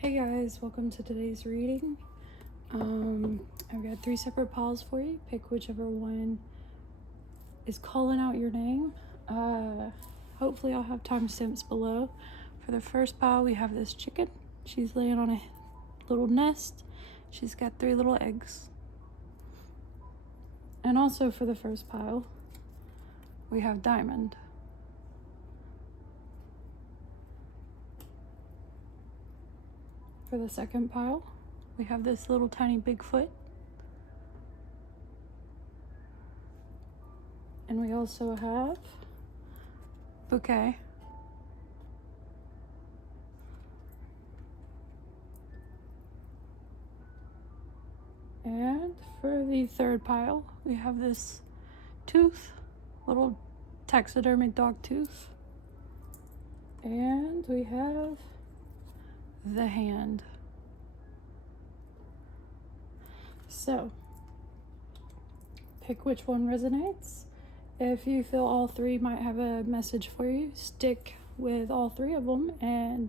Hey guys, welcome to today's reading. I've got 3 separate piles for you. Pick whichever one is calling out your name. Hopefully I'll have timestamps below. For the first pile, we have this chicken. She's laying on a little nest. She's got 3 little eggs. And also for the first pile, we have diamond. For the second pile, we have this little tiny Bigfoot. And we also have bouquet. And for the third pile, we have this tooth, little taxidermic dog tooth. And we have the hand. So, pick which one resonates. If you feel all 3 might have a message for you, stick with all 3 of them and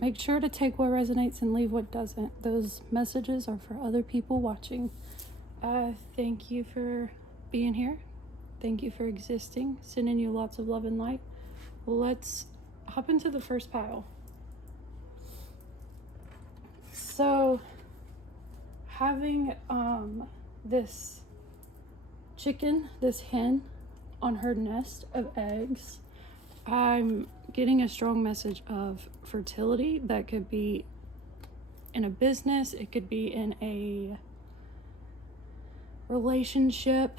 make sure to take what resonates and leave what doesn't. Those messages are for other people watching. Thank you for being here. Thank you for existing. Sending you lots of love and light. Let's hop into the first pile. So, having this chicken, this hen on her nest of eggs, I'm getting a strong message of fertility. That could be in a business, it could be in a relationship.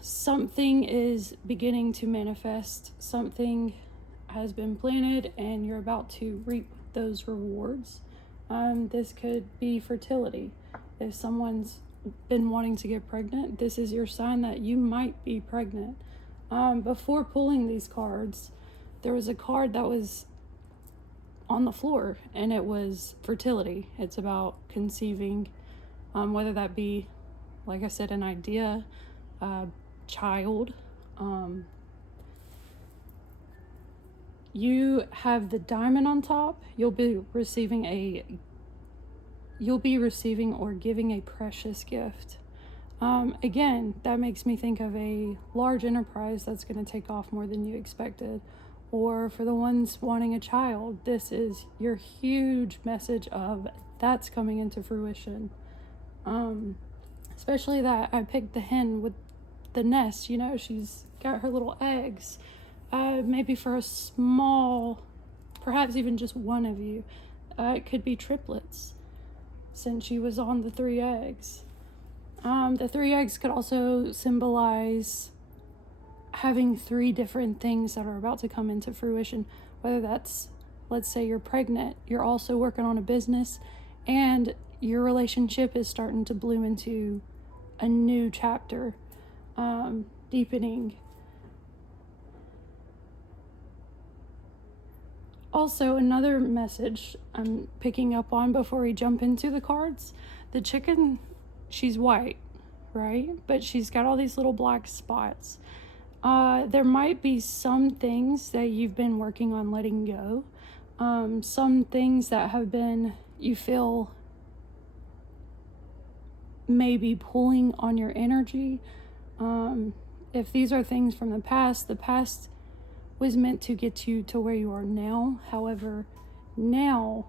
Something is beginning to manifest. Something has been planted and you're about to reap those rewards. This could be fertility. If someone's been wanting to get pregnant, this is your sign that you might be pregnant. Before pulling these cards, there was a card that was on the floor and it was fertility. It's about conceiving, whether that be, like I said, an idea, child. You have the diamond on top. You'll be receiving or giving a precious gift. Again, that makes me think of a large enterprise that's going to take off more than you expected. Or for the ones wanting a child, this is your huge message of that's coming into fruition. Especially that I picked the hen with the nest, she's got her little eggs. Maybe for a small, perhaps even just one of you, it could be triplets, since she was on the 3 eggs. The 3 eggs could also symbolize having 3 different things that are about to come into fruition, whether that's, let's say you're pregnant, you're also working on a business, and your relationship is starting to bloom into a new chapter, deepening. Also, another message I'm picking up on before we jump into the cards, the chicken, she's white, right? But she's got all these little black spots. There might be some things that you've been working on letting go. Some things that have been, you feel, maybe pulling on your energy. If these are things from the past was meant to get you to where you are now. However, now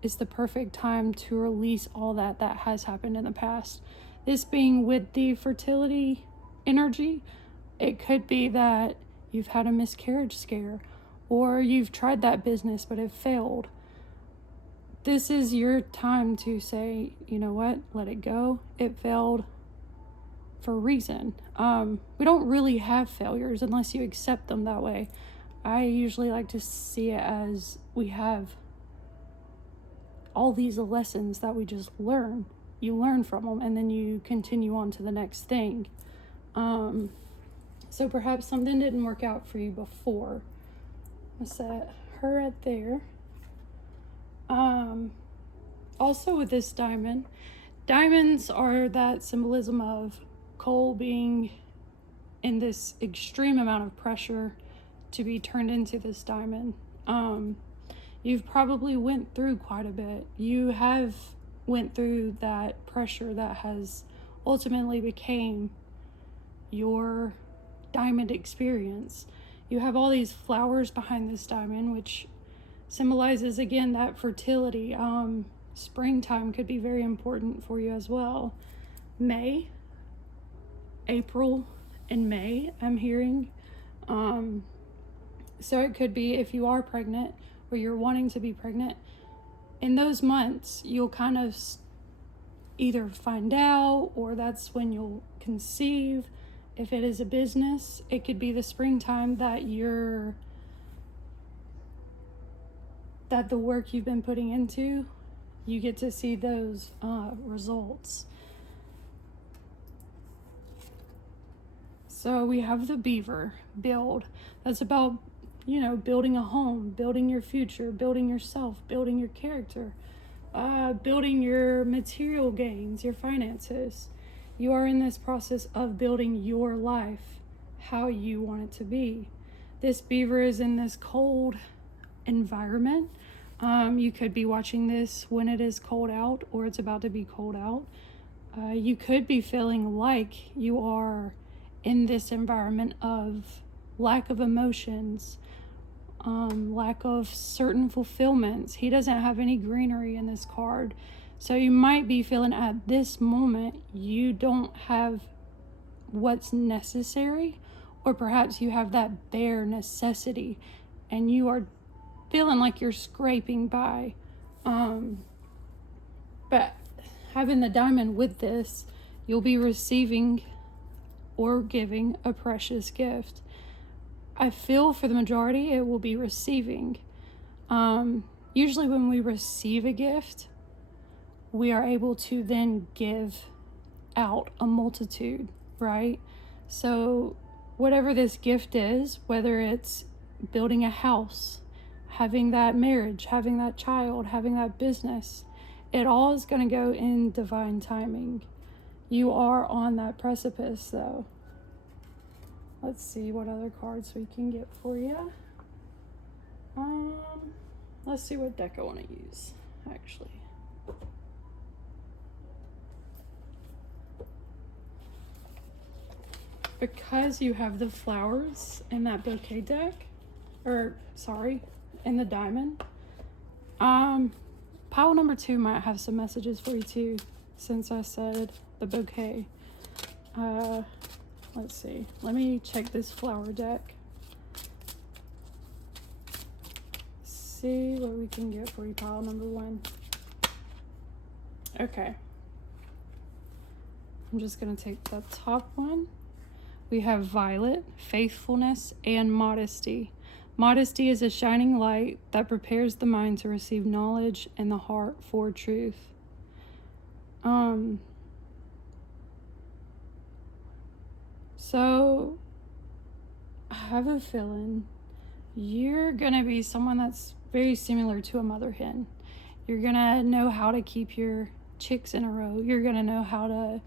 is the perfect time to release all that has happened in the past. This being with the fertility energy, it could be that you've had a miscarriage scare, or you've tried that business but it failed. This is your time to say, you know what, let it go. It failed for a reason. We don't really have failures unless you accept them that way. I usually like to see it as we have all these lessons that we just learn. You learn from them and then you continue on to the next thing. So perhaps something didn't work out for you before. I'll set her right there. Also with this diamonds are that symbolism of coal being in this extreme amount of pressure to be turned into this diamond. You've probably went through quite a bit. You have went through that pressure that has ultimately became your diamond experience. You have all these flowers behind this diamond, which symbolizes again that fertility. Springtime could be very important for you as well. April and May, I'm hearing. So it could be if you are pregnant or you're wanting to be pregnant, in those months, you'll kind of either find out or that's when you'll conceive. If it is a business, it could be the springtime that the work you've been putting into, you get to see those results. So we have the beaver, build. That's about, building a home, building your future, building yourself, building your character, building your material gains, your finances. You are in this process of building your life, how you want it to be. This beaver is in this cold environment. You could be watching this when it is cold out or it's about to be cold out. You could be feeling like you are in this environment of lack of emotions, lack of certain fulfillments. He doesn't have any greenery in this card. So you might be feeling at this moment you don't have what's necessary, or perhaps you have that bare necessity and you are feeling like you're scraping by. But having the diamond with this, you'll be receiving or giving a precious gift. I feel for the majority it will be receiving. Usually when we receive a gift, we are able to then give out a multitude, right? So whatever this gift is, whether it's building a house, having that marriage, having that child, having that business, it all is going to go in divine timing. You are on that precipice, though. Let's see what other cards we can get for you. Let's see what deck I want to use, actually. Because you have the flowers in that bouquet deck, in the diamond, pile number 2 might have some messages for you too, since I said the bouquet. Let's see. Let me check this flower deck. See what we can get for you, pile number 1. Okay. I'm just going to take the top one. We have violet, faithfulness, and modesty. Modesty is a shining light that prepares the mind to receive knowledge and the heart for truth. So I have a feeling you're going to be someone that's very similar to a mother hen. You're going to know how to keep your chicks in a row. You're going to know how to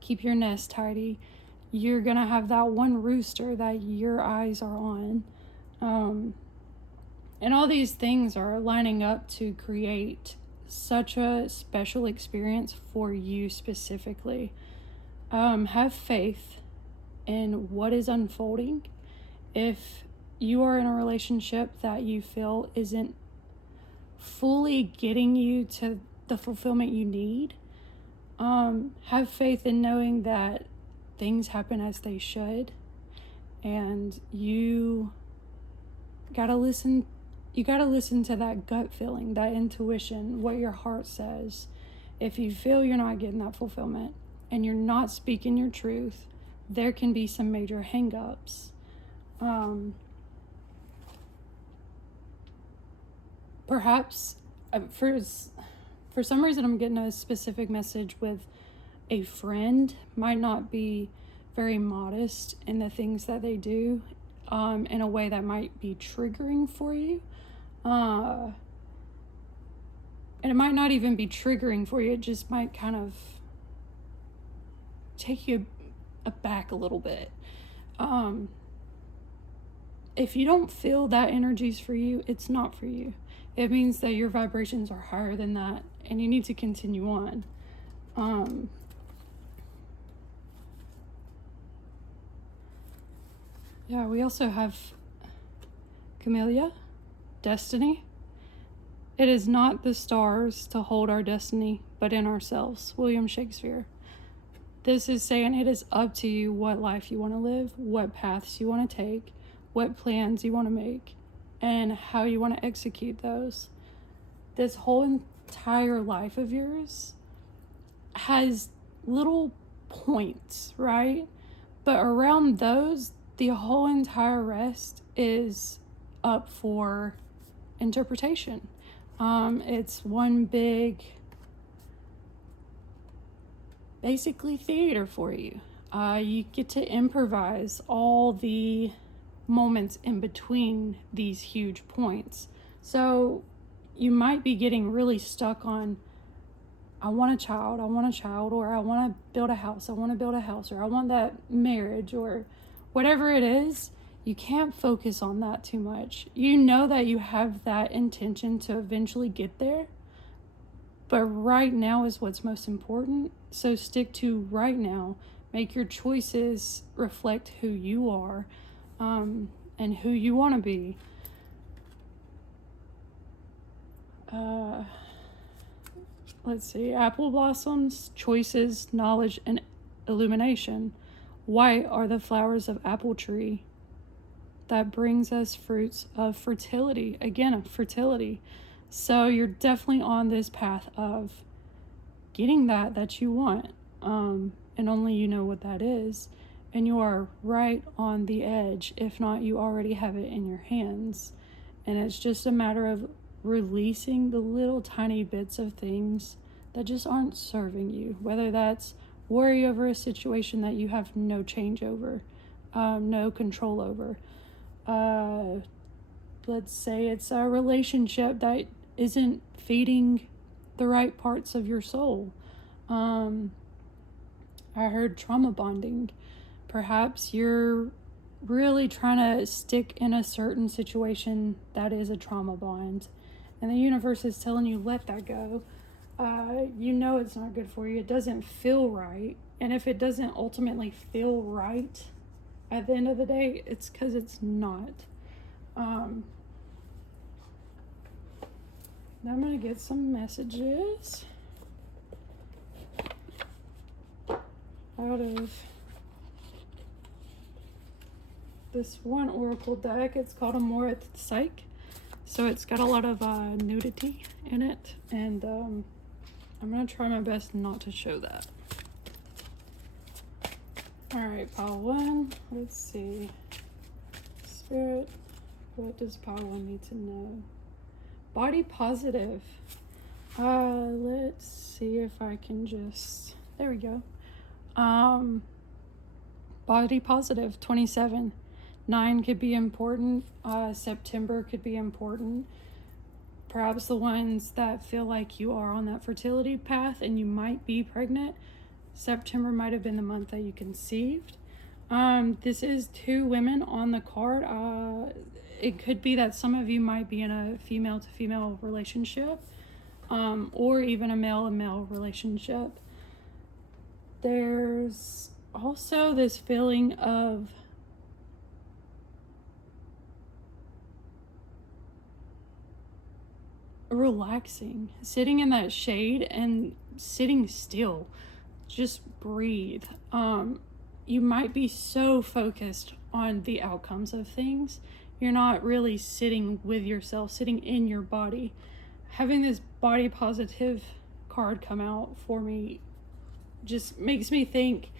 keep your nest tidy. You're going to have that one rooster that your eyes are on. And all these things are lining up to create such a special experience for you specifically. Have faith in what is unfolding. If you are in a relationship that you feel isn't fully getting you to the fulfillment you need, have faith in knowing that things happen as they should, and you gotta listen to that gut feeling, that intuition, what your heart says. If you feel you're not getting that fulfillment and you're not speaking your truth, there can be some major hang-ups. Perhaps for some reason I'm getting a specific message with a friend might not be very modest in the things that they do, in a way that might be triggering for you. And it might not even be triggering for you. It just might kind of take you aback a little bit. If you don't feel that energy's for you, it's not for you. it means that your vibrations are higher than that, and you need to continue on. Yeah, we also have Camellia, destiny. It is not the stars to hold our destiny, but in ourselves. William Shakespeare. This is saying it is up to you what life you want to live, what paths you want to take, what plans you want to make, and how you want to execute those. This whole entire life of yours has little points, right? But around those, the whole entire rest is up for interpretation. It's one big, basically, theater for you. You get to improvise all the moments in between these huge points. So you might be getting really stuck on, I want a child, or I want to build a house, or I want that marriage, or whatever it is. You can't focus on that too much. You know that you have that intention to eventually get there, but right now is what's most important. So stick to right now. Make your choices reflect who you are, and who you want to be. Let's see. Apple blossoms, choices, knowledge, and illumination. White are the flowers of apple tree. That brings us fruits of fertility. Again, of fertility. So you're definitely on this path of getting that you want. And only you know what that is. And you are right on the edge. If not, you already have it in your hands. And it's just a matter of releasing the little tiny bits of things that just aren't serving you. Whether that's worry over a situation that you have no change over, no control over. Let's say it's a relationship that isn't feeding the right parts of your soul. I heard trauma bonding. Perhaps you're really trying to stick in a certain situation that is a trauma bond, and the universe is telling you, let that go. You know it's not good for you. It doesn't feel right. And if it doesn't ultimately feel right at the end of the day, it's because it's not. Now I'm going to get some messages out of this one oracle deck. It's called Amoret Psyche. So it's got a lot of nudity in it, and I'm going to try my best not to show that. Alright, pile 1. Let's see. Spirit, what does pile 1 need to know? Body positive. Let's see if I can just... There we go. Body positive, 27. 9 could be important. September could be important. Perhaps the ones that feel like you are on that fertility path and you might be pregnant. September might have been the month that you conceived. This is 2 women on the card. It could be that some of you might be in a female to female relationship, or even a male and male relationship. There's also this feeling of relaxing, sitting in that shade and sitting still. Just breathe. You might be so focused on the outcomes of things, you're not really sitting with yourself, sitting in your body. Having this body positive card come out for me just makes me think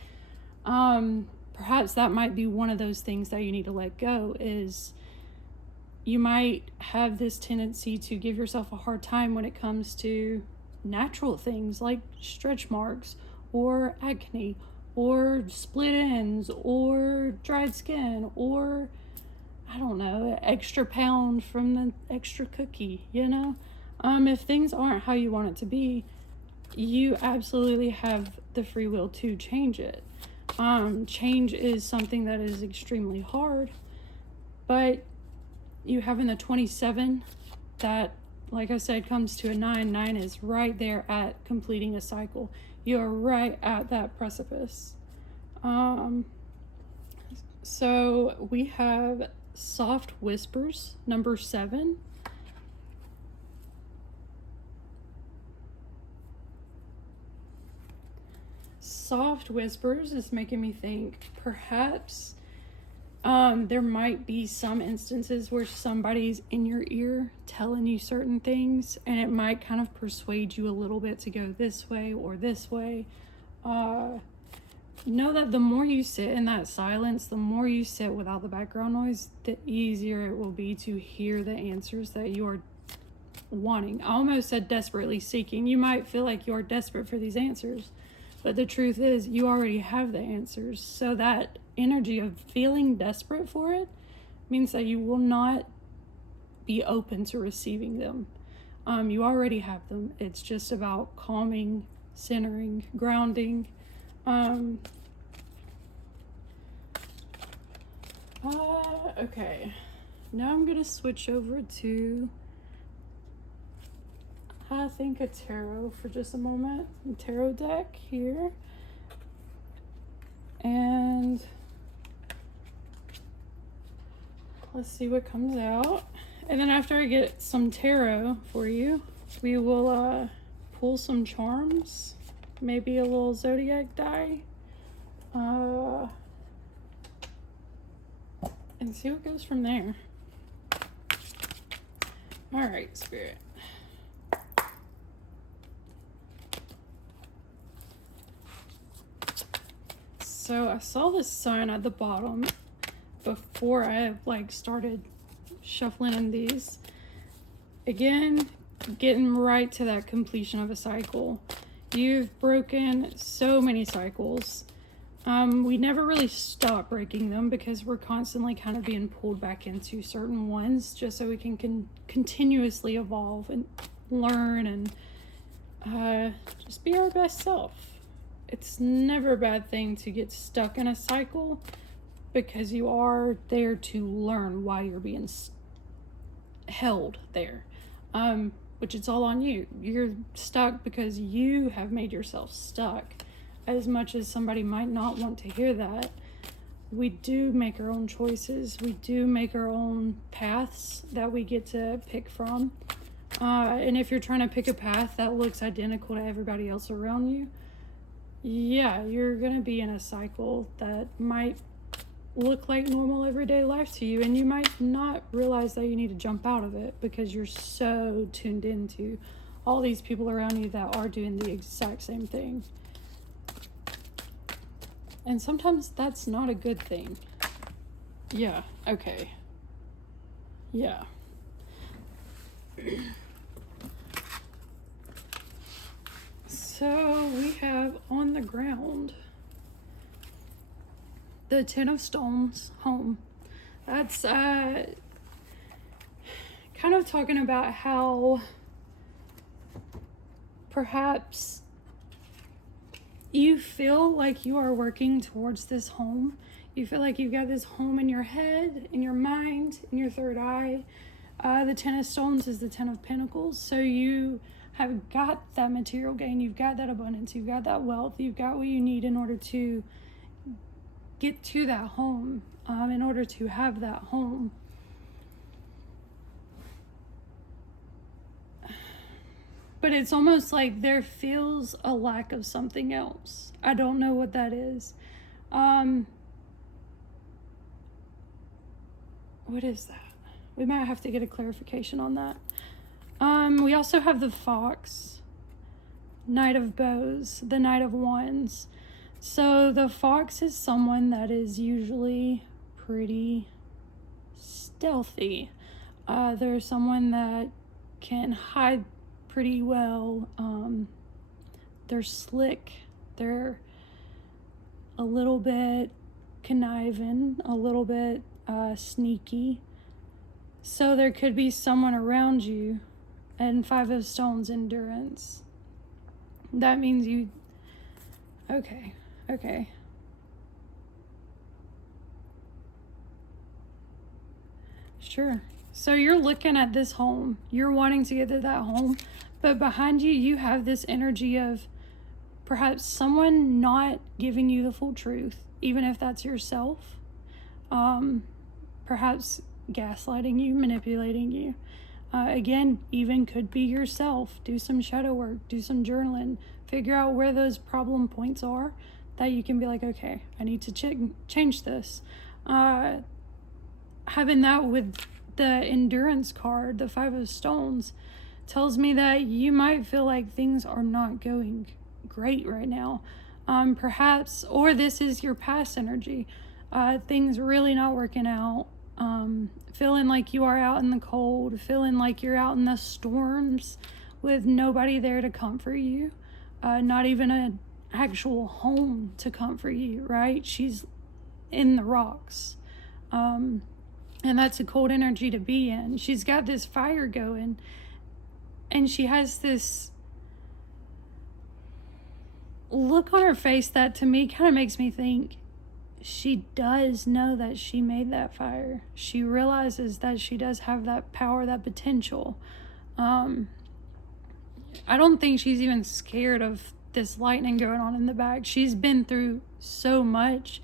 perhaps that might be one of those things that you need to let go. Is you might have this tendency to give yourself a hard time when it comes to natural things like stretch marks or acne or split ends or dried skin or, I don't know, extra pound from the extra cookie, you know? If things aren't how you want it to be, you absolutely have the free will to change it. Change is something that is extremely hard, but you having the 27, that like I said, comes to a 9. 9 is right there at completing a cycle. You're right at that precipice. So we have soft whispers, number 7. Soft whispers is making me think perhaps there might be some instances where somebody's in your ear telling you certain things, and it might kind of persuade you a little bit to go this way or this way. Know that the more you sit in that silence, the more you sit without the background noise, the easier it will be to hear the answers that you are wanting. I almost said desperately seeking. You might feel like you're desperate for these answers, but the truth is you already have the answers. So that energy of feeling desperate for it means that you will not be open to receiving them. You already have them. It's just about calming, centering, grounding. Okay. Now I'm going to switch over to, I think, a tarot for just a moment. A tarot deck here. And let's see what comes out. And then after I get some tarot for you, we will pull some charms. Maybe a little zodiac die. And see what goes from there. All right, Spirit. So I saw this sign at the bottom before I started shuffling in these. Again, getting right to that completion of a cycle. You've broken so many cycles. We never really stop breaking them because we're constantly kind of being pulled back into certain ones just so we can continuously evolve and learn and just be our best self. It's never a bad thing to get stuck in a cycle because you are there to learn why you're being held there, which it's all on you. You're stuck because you have made yourself stuck. As much as somebody might not want to hear that, we do make our own choices. We do make our own paths that we get to pick from. And if you're trying to pick a path that looks identical to everybody else around you, yeah, you're going to be in a cycle that might look like normal everyday life to you, and you might not realize that you need to jump out of it because you're so tuned into all these people around you that are doing the exact same thing. And sometimes that's not a good thing. Yeah, okay. Yeah. So we have on the ground the 10 of Stones, home. That's kind of talking about how perhaps you feel like you are working towards this home. You feel like you've got this home in your head, in your mind, in your third eye. The 10 of Stones is the 10 of Pentacles. So you have got that material gain. You've got that abundance. You've got that wealth. You've got what you need in order to get to that home, in order to have that home. But it's almost like there feels a lack of something else. I don't know what that is. What is that? We might have to get a clarification on that. We also have the Fox, Knight of Bows, the Knight of Wands. So the Fox is someone that is usually pretty stealthy. They're someone that can hide pretty well. They're slick. They're a little bit conniving, a little bit sneaky. So there could be someone around you. And 5 of Stones, endurance. That means you... Okay. Sure. So you're looking at this home, you're wanting to get to that home, but behind you, you have this energy of perhaps someone not giving you the full truth, even if that's yourself. Perhaps gaslighting you, manipulating you. Again, even could be yourself. Do some shadow work, do some journaling, figure out where those problem points are that you can be like, okay, I need to change this. Having that with the endurance card, the 5 of stones, tells me that you might feel like things are not going great right now. Perhaps, or this is your past energy. Things really not working out. Feeling like you are out in the cold, feeling like you're out in the storms with nobody there to comfort you. Not even an actual home to comfort you, right? She's in the rocks. And that's a cold energy to be in. She's got this fire going, and she has this look on her face that to me kind of makes me think she does know that she made that fire. She realizes that she does have that power, that potential. I don't think she's even scared of this lightning going on in the back. She's been through so much.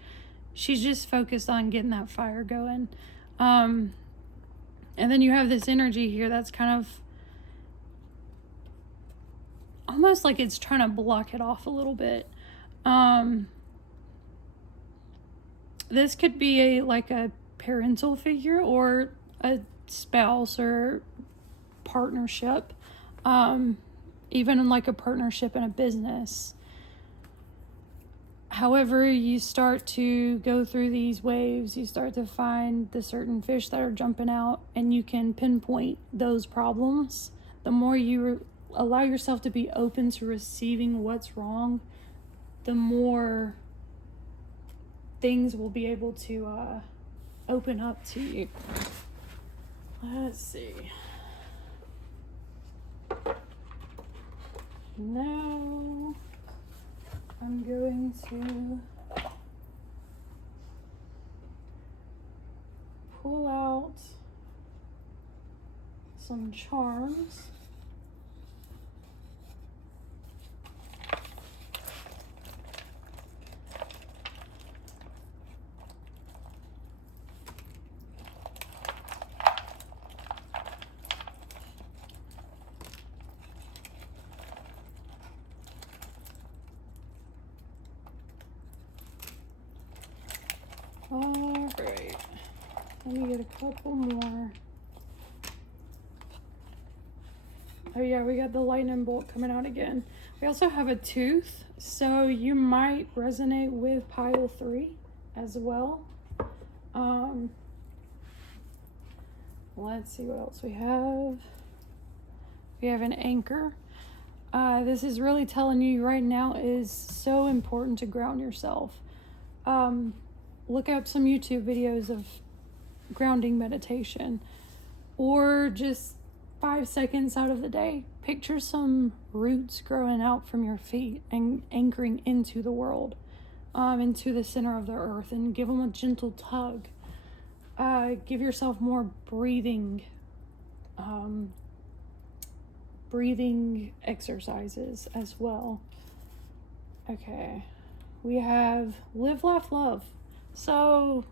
She's just focused on getting that fire going. And then you have this energy here that's kind of almost like it's trying to block it off a little bit. This could be like a parental figure or a spouse or partnership. Even like a partnership in a business. However, you start to go through these waves, you start to find the certain fish that are jumping out, and you can pinpoint those problems. The more you allow yourself to be open to receiving what's wrong, the more things will be able to open up to you. Let's see. Now I'm going to pull out some charms. Alright, let me get a couple more. Oh yeah, we got the lightning bolt coming out again. We also have a tooth, so you might resonate with pile 3 as well. Let's see what else we have. We have an anchor. This is really telling you right now is so important to ground yourself. Look up some YouTube videos of grounding meditation, or just 5 seconds out of the day, picture some roots growing out from your feet and anchoring into the world, into the center of the earth, and give them a gentle tug. Give yourself more breathing exercises as well. Okay, we have live, laugh, love. So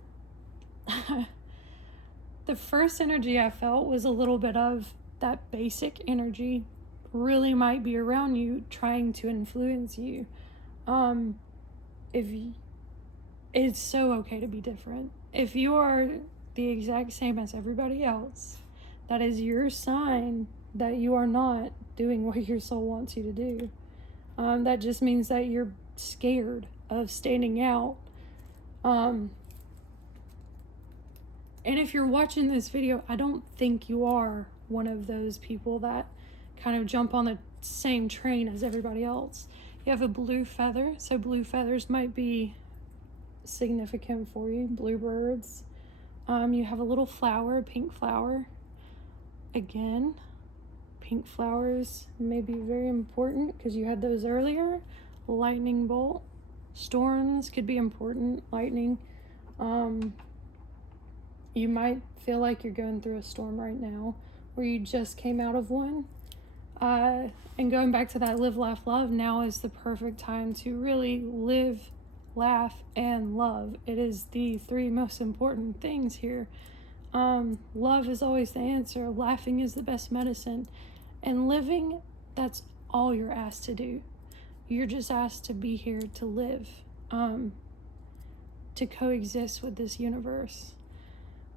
the first energy I felt was a little bit of that basic energy really might be around you, trying to influence you. It's so okay to be different. If you are the exact same as everybody else, that is your sign that you are not doing what your soul wants you to do. That just means that you're scared of standing out. And if you're watching this video, I don't think you are one of those people that kind of jump on the same train as everybody else. You have a blue feather, so blue feathers might be significant for you, bluebirds. You have a little flower, a pink flower. Again, pink flowers may be very important because you had those earlier. Lightning bolt. Storms could be important, lightning. You might feel like you're going through a storm right now, or you just came out of one. And going back to that live, laugh, love, now is the perfect time to really live, laugh, and love. It is the three most important things here. Love is always the answer. Laughing is the best medicine. And living, that's all you're asked to do. You're just asked to be here to live, to coexist with this universe.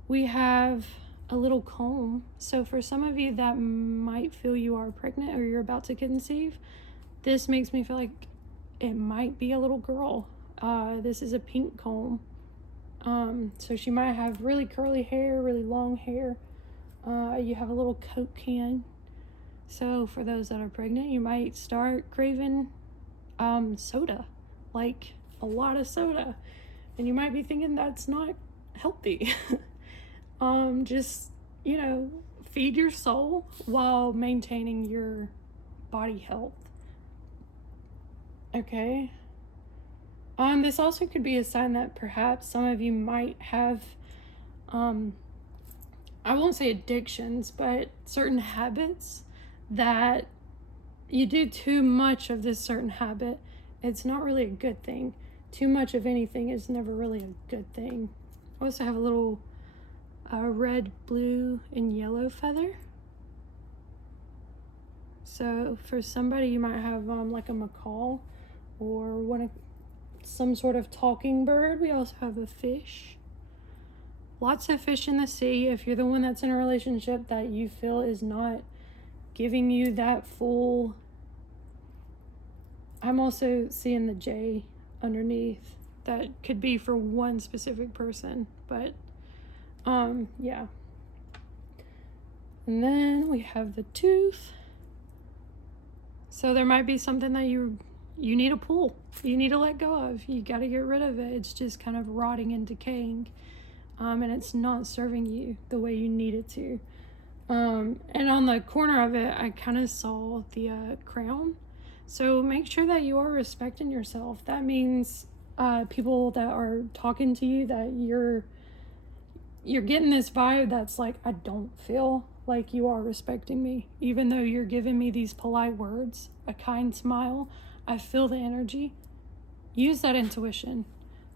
We have a little comb. So for some of you that might feel you are pregnant or you're about to conceive, this makes me feel like it might be a little girl. This is a pink comb. So she might have really curly hair, really long hair. You have a little Coke can. So for those that are pregnant, you might start craving soda, like a lot of soda. And you might be thinking that's not healthy. Just, feed your soul while maintaining your body health. Okay. This also could be a sign that perhaps some of you might have, I won't say addictions, but certain habits that you do too much of this certain habit. It's not really a good thing. Too much of anything is never really a good thing. I also have a little red, blue, and yellow feather. So for somebody, you might have like a macaw or some sort of talking bird. We also have a fish. Lots of fish in the sea. If you're the one that's in a relationship that you feel is not giving you that full... I'm also seeing the J underneath. That could be for one specific person, but yeah. And then we have the tooth. So there might be something that you need to pull. You need to let go of. You got to get rid of it. It's just kind of rotting and decaying. And it's not serving you the way you need it to. And on the corner of it, I kind of saw the crown. So make sure that you are respecting yourself. That means people that are talking to you, that you're getting this vibe that's like, I don't feel like you are respecting me. Even though you're giving me these polite words, a kind smile, I feel the energy. Use that intuition.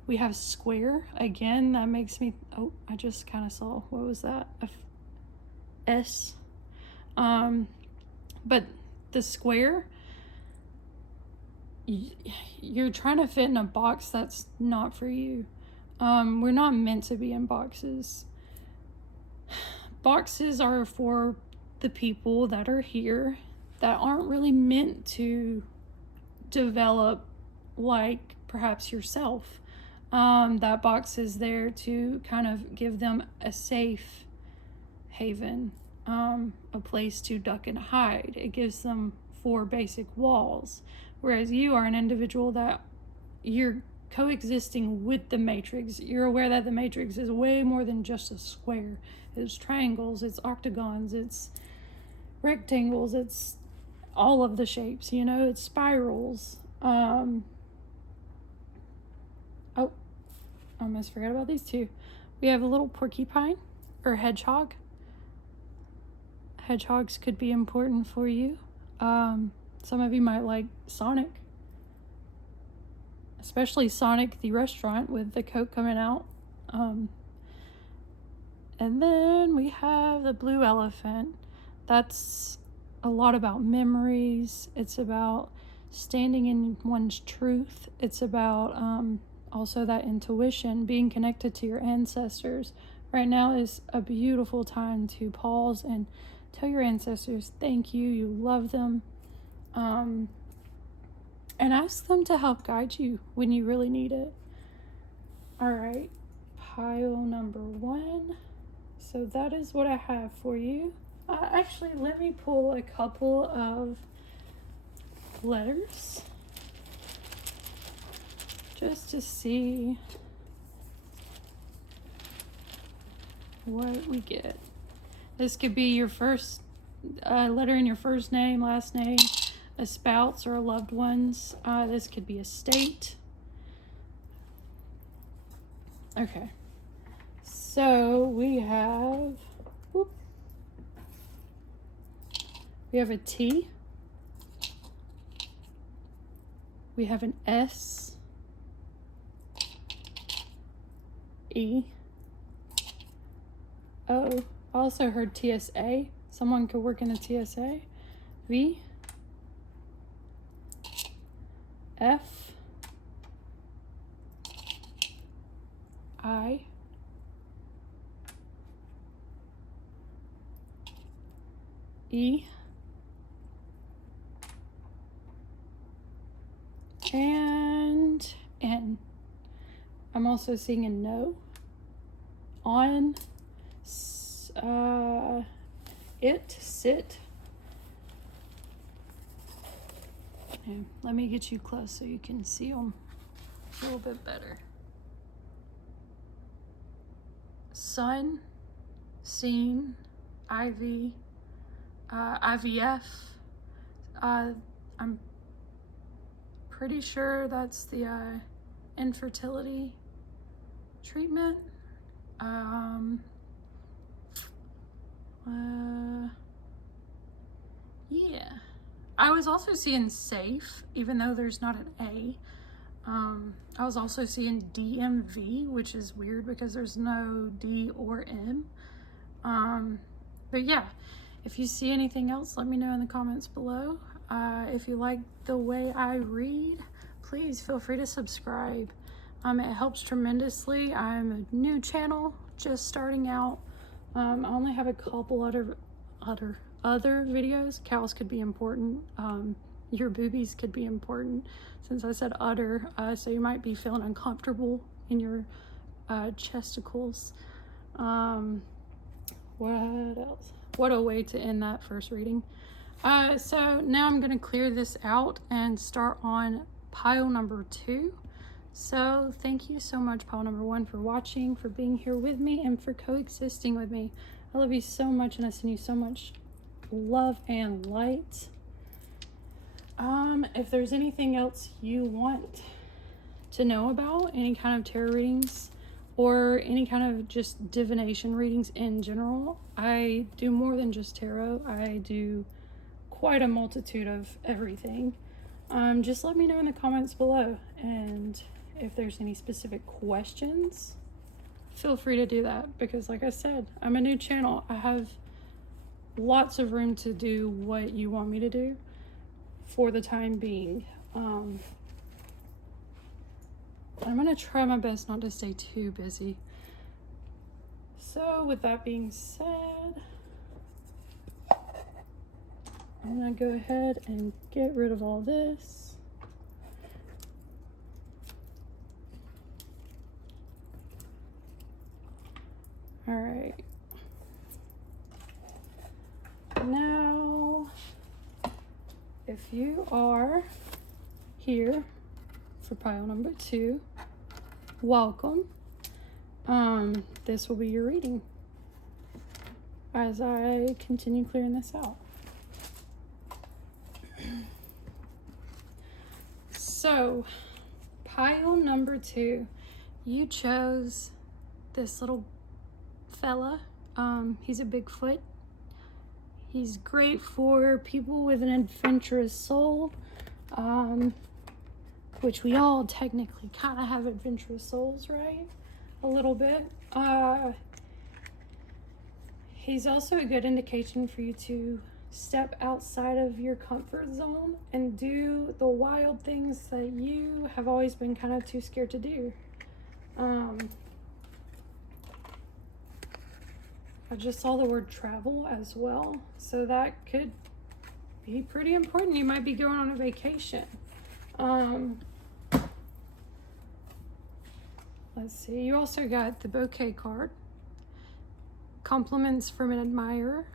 We have square. Again, that makes me... Oh, I just kind of saw... What was that? S. But the square... You're trying to fit in a box that's not for you. We're not meant to be in boxes. Boxes are for the people that are here that aren't really meant to develop like perhaps yourself. That box is there to kind of give them a safe haven, a place to duck and hide. It gives them 4 basic walls. Whereas you are an individual that you're coexisting with the matrix. You're aware that the matrix is way more than just a square. It's triangles, it's octagons, it's rectangles, it's all of the shapes, it's spirals. Oh, I almost forgot about these two. We have a little porcupine or hedgehog. Hedgehogs could be important for you. Some of you might like Sonic, especially Sonic the restaurant with the Coke coming out. And then we have the blue elephant. That's a lot about memories. It's about standing in one's truth. It's about also that intuition, being connected to your ancestors. Right now is a beautiful time to pause and tell your ancestors thank you, you love them. And ask them to help guide you when you really need it. All right, pile number 1. So that is what I have for you. Actually, let me pull a couple of letters just to see what we get. This could be your first letter in your first name, last name, a spouse or a loved one's. This could be a state. Okay. So we have, whoop, we have a T, we have an S, E, O. I also heard TSA. Someone could work in a TSA. V, F, I, E, and N. I'm also seeing a no. On, it, sit. Okay, let me get you close so you can see them a little bit better. Sun, seen, IV, IVF. I'm pretty sure that's the infertility treatment. Yeah. I was also seeing safe, even though there's not an A. I was also seeing DMV, which is weird because there's no D or M. But yeah, if you see anything else, let me know in the comments below. If you like the way I read, please feel free to subscribe. It helps tremendously. I'm a new channel, just starting out. I only have a couple other videos. Cows could be important. Your boobies could be important, since I said udder, so you might be feeling uncomfortable in your chesticles. What else? What a way to end that first reading. So now I'm going to clear this out and start on pile number 2. So thank you so much, pile number 1, for watching, for being here with me, and for coexisting with me. I love you so much, and I send you so much love and light. If there's anything else you want to know about, any kind of tarot readings or any kind of just divination readings in general, I do more than just tarot. I do quite a multitude of everything. Just let me know in the comments below, and if there's any specific questions, feel free to do that, because like I said, I'm a new channel. I have lots of room to do what you want me to do for the time being. I'm gonna try my best not to stay too busy. So with that being said, I'm gonna go ahead and get rid of all this. All right. Now, if you are here for pile number 2, welcome. This will be your reading as I continue clearing this out. So, pile number 2, you chose this little fella. He's a Bigfoot. He's great for people with an adventurous soul, which we all technically kind of have adventurous souls, right? A little bit. He's also a good indication for you to step outside of your comfort zone and do the wild things that you have always been kind of too scared to do. I just saw the word travel as well, so that could be pretty important. You might be going on a vacation. Let's see, you also got the bouquet card. Compliments from an admirer.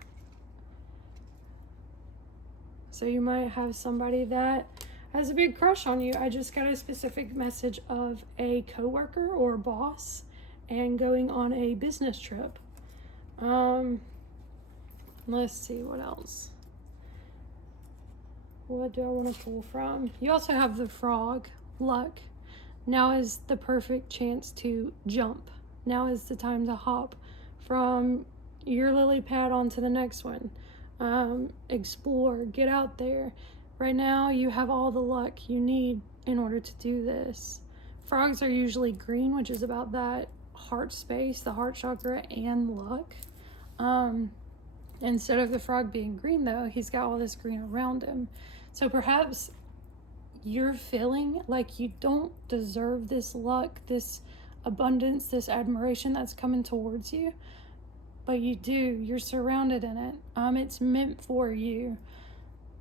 So you might have somebody that has a big crush on you. I just got a specific message of a coworker or boss and going on a business trip. Let's see what else. What do I want to pull from? You also have the frog, luck. Now is the perfect chance to jump. Now is the time to hop from your lily pad onto the next one. Explore, get out there. Right now, you have all the luck you need in order to do this. Frogs are usually green, which is about that heart space, the heart chakra, and luck. Instead of the frog being green, though, he's got all this green around him. So perhaps you're feeling like you don't deserve this luck, this abundance, this admiration that's coming towards you, but you do. You're surrounded in it. It's meant for you.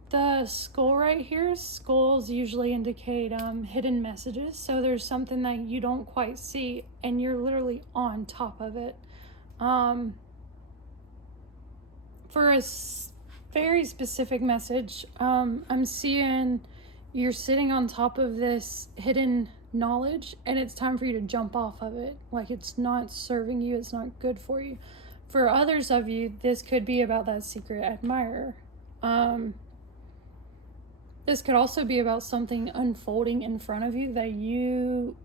The skull right here, skulls usually indicate hidden messages. So there's something that you don't quite see, and you're literally on top of it. For a very specific message, I'm seeing you're sitting on top of this hidden knowledge, and it's time for you to jump off of it. Like, it's not serving you, it's not good for you. For others of you, this could be about that secret admirer. This could also be about something unfolding in front of you that you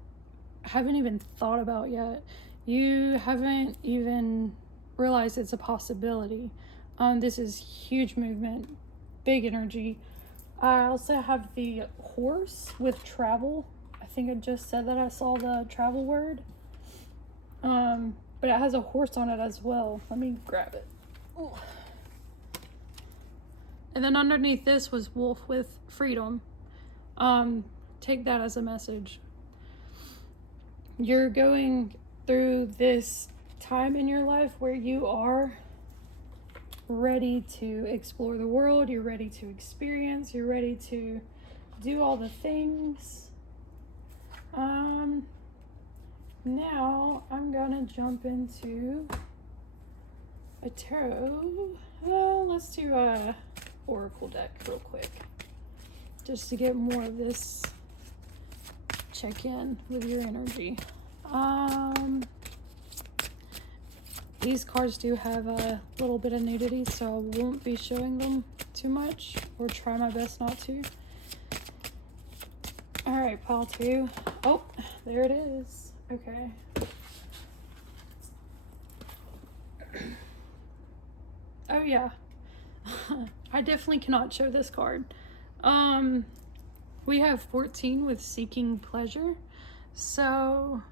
haven't even thought about yet. You haven't even realized it's a possibility. This is huge movement, big energy. I also have the horse with travel. I think I just said that I saw the travel word. But it has a horse on it as well. Let me grab it. Ooh. And then underneath this was wolf with freedom. Take that as a message. You're going through this time in your life where you are ready to explore the world. You're ready to experience. You're ready to do all the things. Now I'm gonna jump into a tarot. Let's do a oracle deck real quick, just to get more of this check in with your energy. These cards do have a little bit of nudity, so I won't be showing them too much, or try my best not to. All right, pile 2. Oh, there it is. Okay. Oh yeah. I definitely cannot show this card. We have 14 with seeking pleasure. So,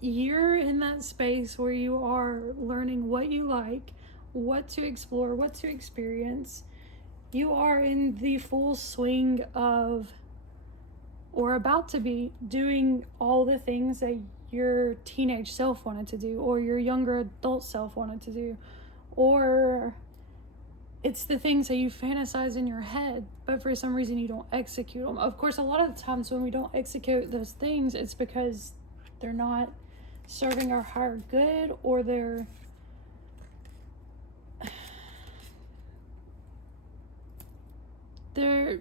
you're in that space where you are learning what you like, what to explore, what to experience. You are in the full swing of, or about to be, doing all the things that your teenage self wanted to do, or your younger adult self wanted to do, or it's the things that you fantasize in your head, but for some reason you don't execute them. Of course, a lot of the times when we don't execute those things, it's because they're not serving our higher good, or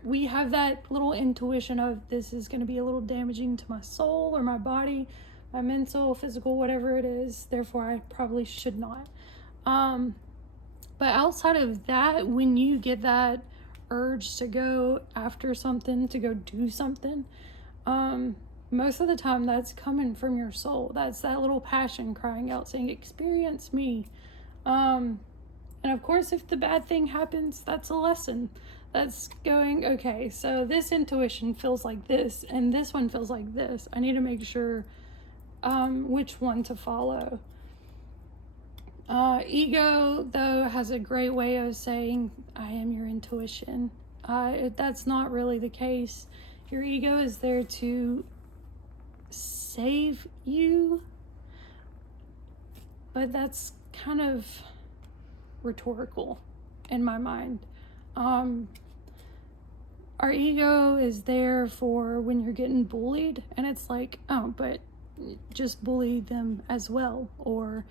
we have that little intuition of, this is going to be a little damaging to my soul or my body, my mental, physical, whatever it is, therefore I probably should not. But outside of that, when you get that urge to go after something, to go do something, most of the time that's coming from your soul. That's that little passion crying out saying, experience me. And of course, if the bad thing happens, that's a lesson. That's going, okay, so this intuition feels like this, and this one feels like this. I need to make sure which one to follow. Ego, though, has a great way of saying, I am your intuition. That's not really the case. Your ego is there to save you, but that's kind of rhetorical in my mind. Our ego is there for when you're getting bullied, and it's like, oh, but just bully them as well, or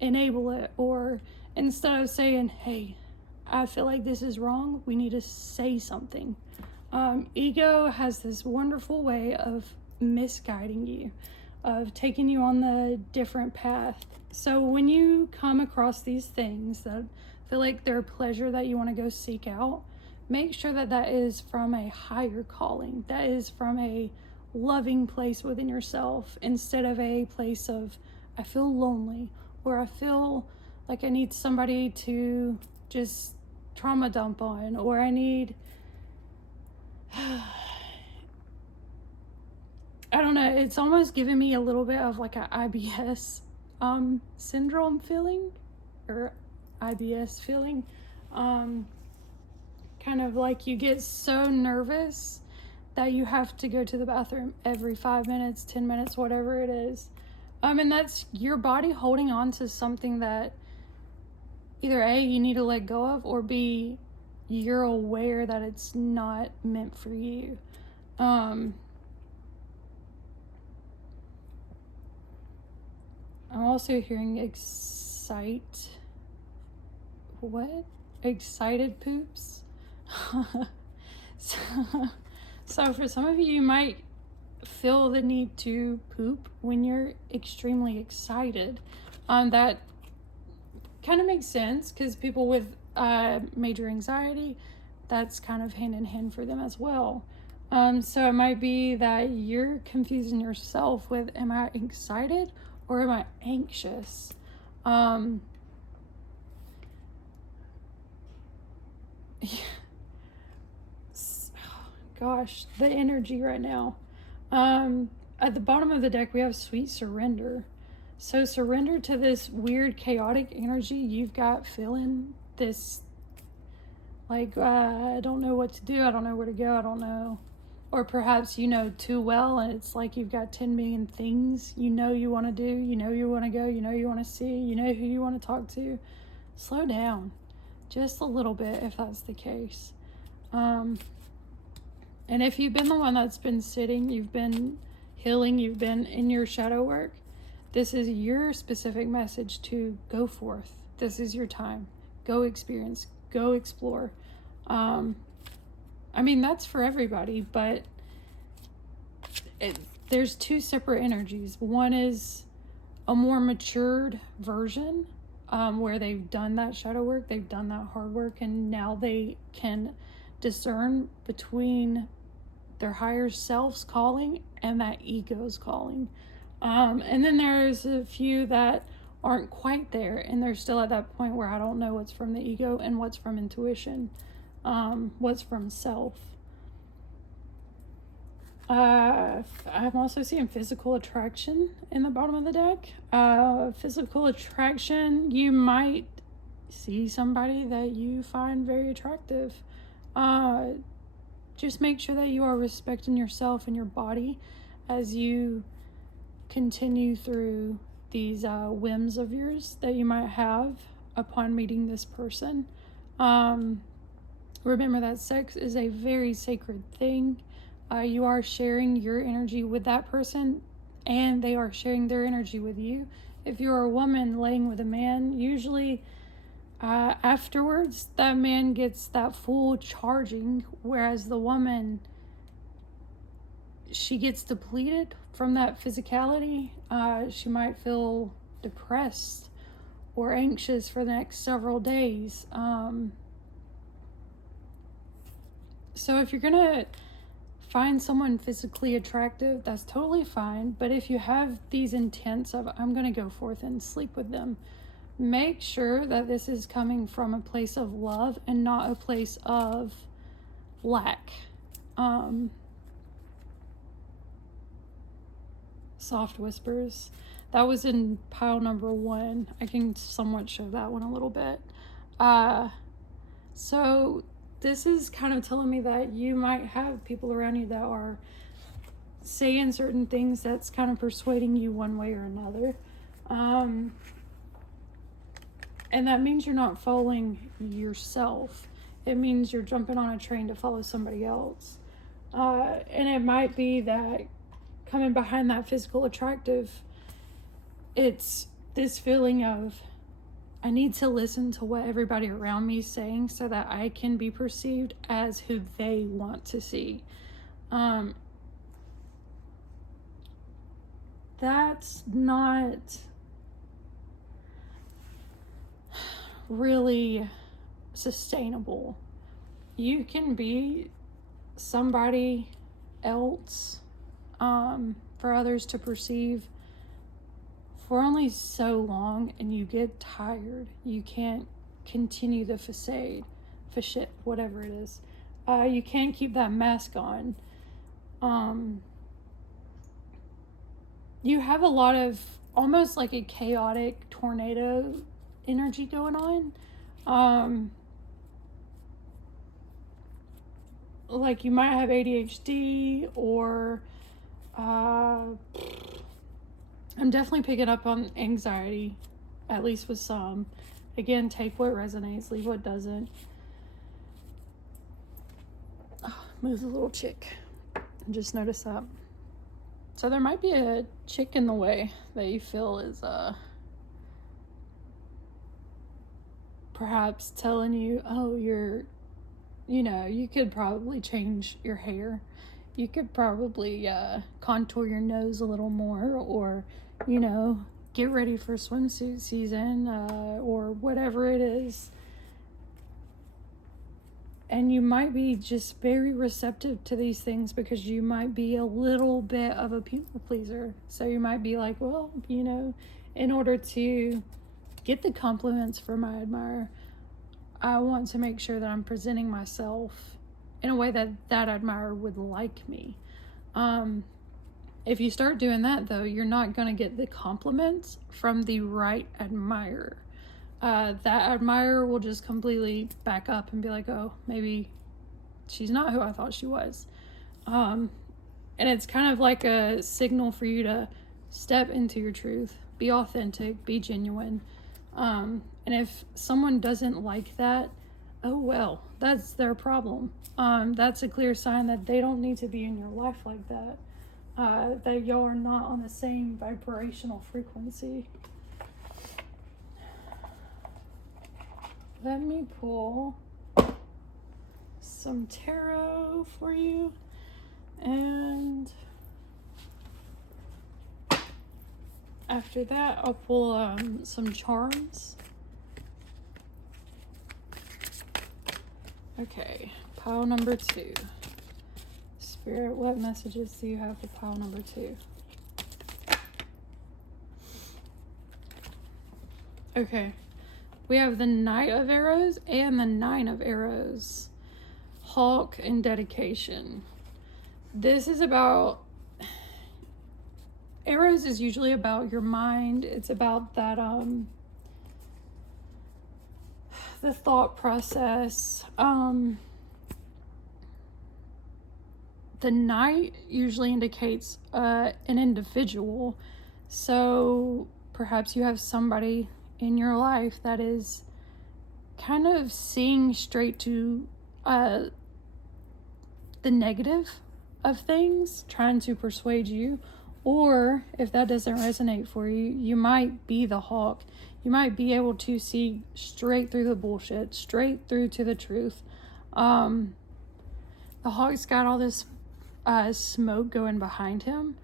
enable it. Or instead of saying, hey, I feel like this is wrong, we need to say something. Ego has this wonderful way of misguiding you, of taking you on the different path. So when you come across these things that feel like they're a pleasure that you want to go seek out, make sure that that is from a higher calling, that is from a loving place within yourself, instead of a place of, I feel lonely, or I feel like I need somebody to just trauma dump on, or I need, I don't know, it's almost giving me a little bit of like a IBS syndrome feeling, or IBS feeling. Kind of like you get so nervous that you have to go to the bathroom every 5 minutes, 10 minutes, whatever it is. And that's your body holding on to something that either A, you need to let go of, or B, you're aware that it's not meant for you. I'm also hearing excited poops. So for some of you, you might feel the need to poop when you're extremely excited. That kind of makes sense, because people with major anxiety, that's kind of hand in hand for them as well. So it might be that you're confusing yourself with, am I excited or am I anxious? Gosh, the energy right now. At the bottom of the deck, we have sweet surrender. So surrender to this weird, chaotic energy you've got, feeling this, like, I don't know what to do, I don't know where to go, I don't know. Or perhaps you know too well, and it's like you've got 10 million things you know you want to do, you know you want to go, you know you want to see, you know who you want to talk to. Slow down just a little bit if that's the case. And if you've been the one that's been sitting, you've been healing, you've been in your shadow work, this is your specific message to go forth. This is your time. Go experience, go explore. I mean, that's for everybody, but there's two separate energies. One is a more matured version, where they've done that shadow work, they've done that hard work, and now they can discern between their higher self's calling and that ego's calling. And then there's a few that aren't quite there, and they're still at that point where I don't know what's from the ego and what's from intuition, what's from self. I'm also seeing physical attraction in the bottom of the deck. Physical attraction, you might see somebody that you find very attractive. Just make sure that you are respecting yourself and your body as you continue through these whims of yours that you might have upon meeting this person. Remember that sex is a very sacred thing. You are sharing your energy with that person, and they are sharing their energy with you. If you're a woman laying with a man, usually afterwards that man gets that full charging, whereas the woman, she gets depleted from that physicality. She might feel depressed or anxious for the next several days. So if you're gonna find someone physically attractive, that's totally fine. But if you have these intents of, I'm gonna go forth and sleep with them, make sure that this is coming from a place of love and not a place of lack. Soft whispers. That was in pile number 1. I can somewhat show that one a little bit. So this is kind of telling me that you might have people around you that are saying certain things that's kind of persuading you one way or another. And that means you're not following yourself. It means you're jumping on a train to follow somebody else. And it might be that coming behind that physical attractive, it's this feeling of, I need to listen to what everybody around me is saying so that I can be perceived as who they want to see. That's not really sustainable. You can be somebody else for others to perceive for only so long, and you get tired. You can't continue the facade, whatever it is. You can't keep that mask on. You have a lot of almost like a chaotic tornado energy going on. Like you might have ADHD, or I'm definitely picking up on anxiety, at least with some. Again, take what resonates, leave what doesn't. Move the little chick. Just notice that. So there might be a chick in the way that you feel is perhaps telling you, oh, you could probably change your hair. You could probably contour your nose a little more, or, get ready for swimsuit season, or whatever it is. And you might be just very receptive to these things because you might be a little bit of a people pleaser. So you might be like, well, in order to get the compliments from my admirer, I want to make sure that I'm presenting myself in a way that admirer would like me. If you start doing that, though, you're not going to get the compliments from the right admirer. That admirer will just completely back up and be like, oh, maybe she's not who I thought she was. And it's kind of like a signal for you to step into your truth, be authentic, be genuine. And if someone doesn't like that, oh well, that's their problem. That's a clear sign that they don't need to be in your life like that. That y'all are not on the same vibrational frequency. Let me pull some tarot for you, and after that I'll pull some charms. Okay, pile number 2. Spirit, what messages do you have for pile number 2? Okay. We have the Knight of Arrows and the 9 of Arrows. Hawk and dedication. This is about... Arrows is usually about your mind. It's about that, the thought process. The Knight usually indicates an individual. So perhaps you have somebody in your life that is kind of seeing straight to the negative of things, trying to persuade you. Or if that doesn't resonate for you, you might be the hawk. You might be able to see straight through the bullshit, straight through to the truth. The hawk's got all this smoke going behind him,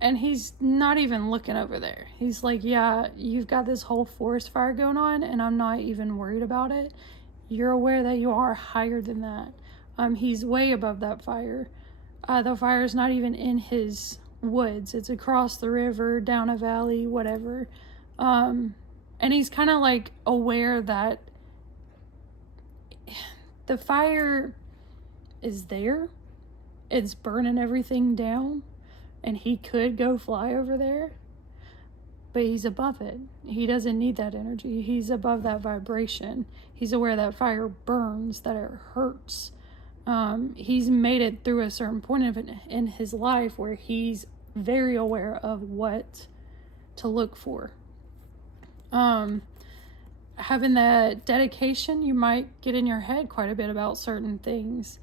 and he's not even looking over there. He's like, yeah, you've got this whole forest fire going on, and I'm not even worried about it. You're aware that you are higher than that. He's way above that fire. The fire is not even in his woods. It's across the river, down a valley, whatever. And he's kind of like aware that the fire is there. It's burning everything down. And he could go fly over there, but he's above it. He doesn't need that energy. He's above that vibration. He's aware that fire burns, that it hurts. He's made it through a certain point of it in his life where he's very aware of what to look for. Having that dedication, you might get in your head quite a bit about certain things.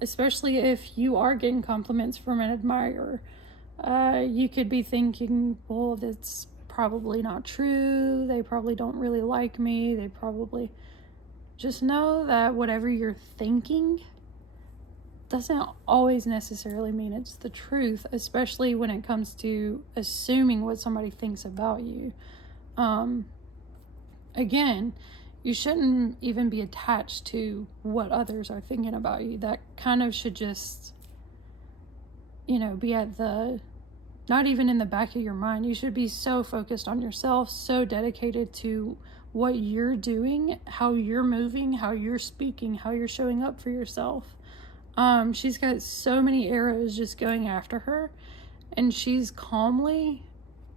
Especially if you are getting compliments from an admirer. You could be thinking, well, that's probably not true. They probably don't really like me. They probably... Just know that whatever you're thinking doesn't always necessarily mean it's the truth, especially when it comes to assuming what somebody thinks about you. Again, you shouldn't even be attached to what others are thinking about you. That kind of should just be at not even in the back of your mind. You should be so focused on yourself, so dedicated to what you're doing, how you're moving, how you're speaking, how you're showing up for yourself. She's got so many arrows just going after her, and she's calmly,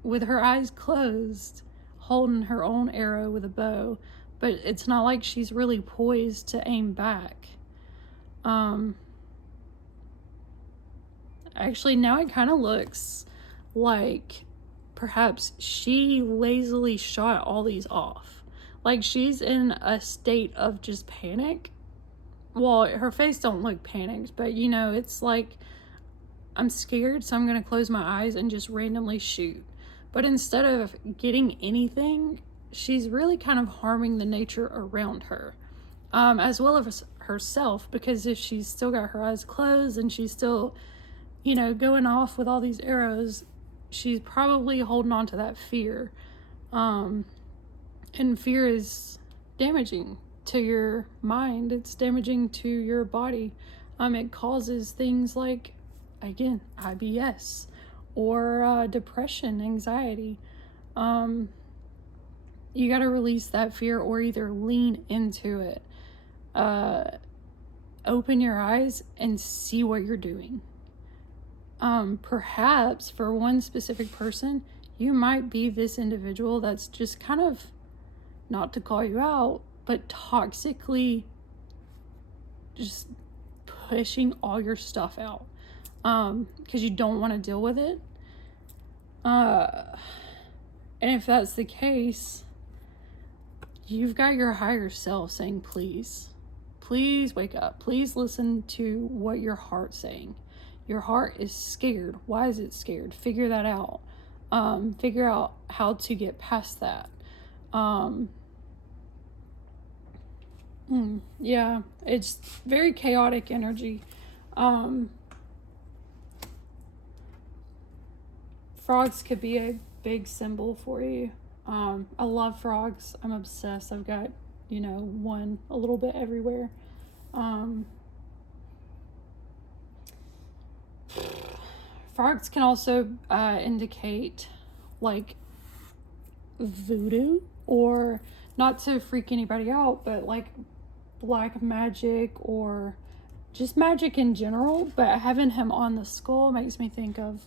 with her eyes closed, holding her own arrow with a bow, but it's not like she's really poised to aim back. Actually, now it kind of looks like perhaps she lazily shot all these off. Like she's in a state of just panic. Well, her face don't look panicked, but it's like, I'm scared, so I'm going to close my eyes and just randomly shoot. But instead of getting anything, she's really kind of harming the nature around her, as well as herself, because if she's still got her eyes closed and she's still, going off with all these arrows, she's probably holding on to that fear. And fear is damaging to your mind. It's damaging to your body. It causes things like, again, IBS or depression, anxiety. You got to release that fear or either lean into it. Open your eyes and see what you're doing. Perhaps for one specific person, you might be this individual that's just kind of, not to call you out, but toxically just pushing all your stuff out, because you don't want to deal with it. And if that's the case, you've got your higher self saying, please wake up. Please listen to what your heart's saying. Your heart is scared. Why is it scared? Figure that out. Figure out how to get past that. Yeah, it's very chaotic energy. Frogs could be a big symbol for you. I love frogs. I'm obsessed. I've got, one a little bit everywhere. Frogs can also indicate like voodoo, or not to freak anybody out, but like black magic or just magic in general. But having him on the skull makes me think of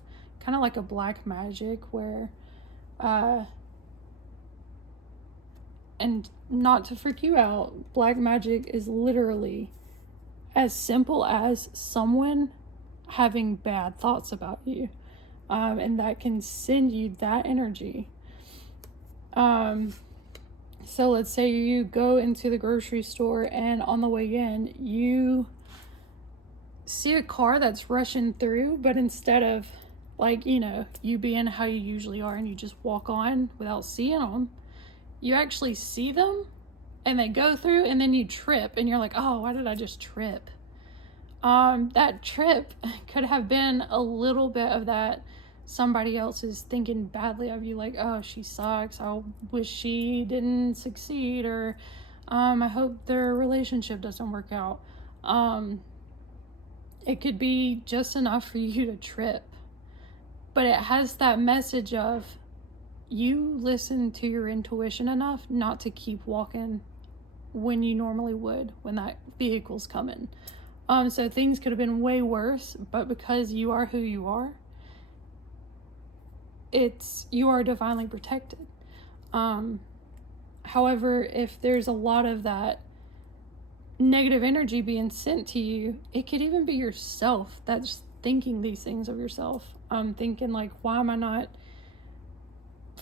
kind of like a black magic where and not to freak you out, black magic is literally as simple as someone having bad thoughts about you, and that can send you that energy. So let's say you go into the grocery store and on the way in you see a car that's rushing through, but instead of like, you being how you usually are and you just walk on without seeing them, you actually see them and they go through, and then you trip and you're like, oh, why did I just trip? That trip could have been a little bit of that somebody else is thinking badly of you, like, oh, she sucks, I wish she didn't succeed, or I hope their relationship doesn't work out. It could be just enough for you to trip, but it has that message of you listen to your intuition enough not to keep walking when you normally would when that vehicle's coming. So things could have been way worse, but because you are who you are, you are divinely protected. However, if there's a lot of that negative energy being sent to you, it could even be yourself that's thinking these things of yourself. Thinking like, why am I not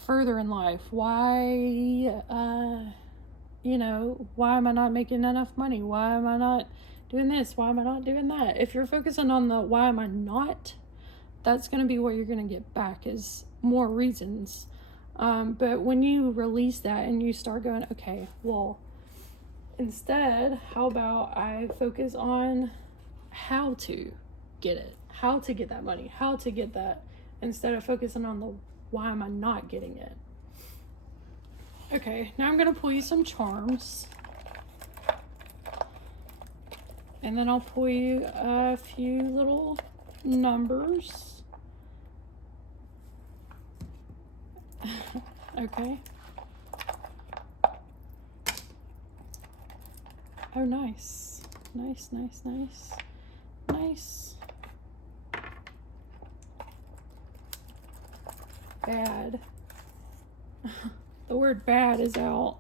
further in life? Why, why am I not making enough money? Why am I not doing this? Why am I not doing that? If you're focusing on the why am I not, that's going to be what you're going to get back, is more reasons. But when you release that and you start going, okay, well, instead, how about I focus on how to get it, how to get that money, how to get that, instead of focusing on the why am I not getting it. Okay, now I'm going to pull you some charms. And then I'll pull you a few little numbers. Okay. Oh, nice. Nice, nice, nice. Nice. Bad. The word bad is out.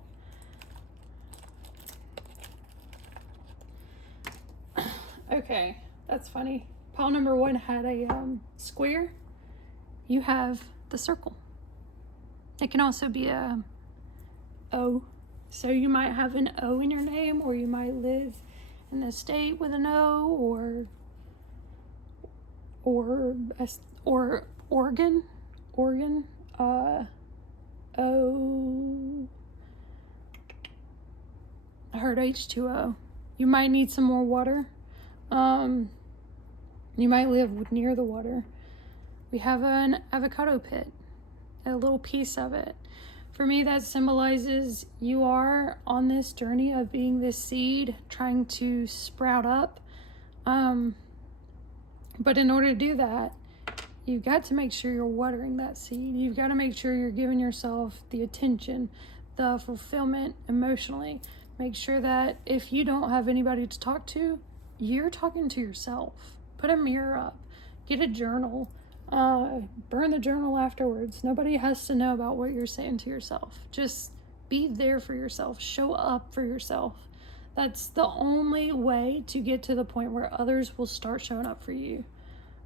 Okay, that's funny. Pile number 1 had a square. You have the circle. It can also be a O. So you might have an O in your name, or you might live in a state with an O, or Oregon. O. I heard H2O. You might need some more water. You might live near the water. We have an avocado pit, a little piece of it. For me, that symbolizes you are on this journey of being this seed trying to sprout up. But in order to do that, you've got to make sure you're watering that seed. You've got to make sure you're giving yourself the attention, the fulfillment emotionally. Make sure that if you don't have anybody to talk to, you're talking to yourself. Put a mirror up. Get a journal. Burn the journal afterwards. Nobody has to know about what you're saying to yourself. Just be there for yourself. Show up for yourself. That's the only way to get to the point where others will start showing up for you.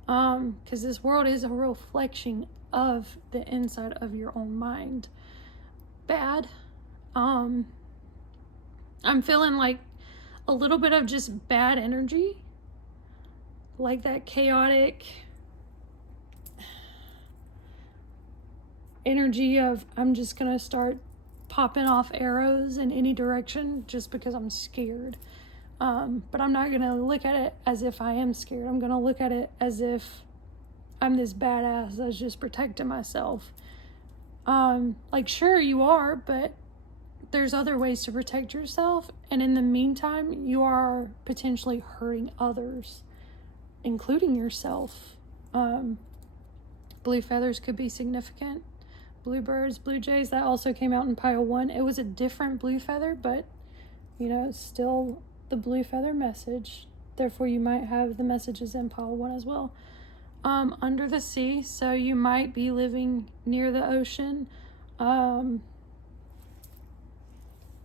Because this world is a reflection of the inside of your own mind. Bad. I'm feeling like a little bit of just bad energy. Like that chaotic energy of I'm just gonna start popping off arrows in any direction just because I'm scared. But I'm not gonna look at it as if I am scared. I'm gonna look at it as if I'm this badass that's just protecting myself. Like, sure, you are, but there's other ways to protect yourself, and in the meantime, you are potentially hurting others, including yourself. Blue feathers could be significant. Bluebirds, blue jays, that also came out in pile 1. It was a different blue feather, but it's still the blue feather message. Therefore, you might have the messages in pile 1 as well. Under the sea, so you might be living near the ocean.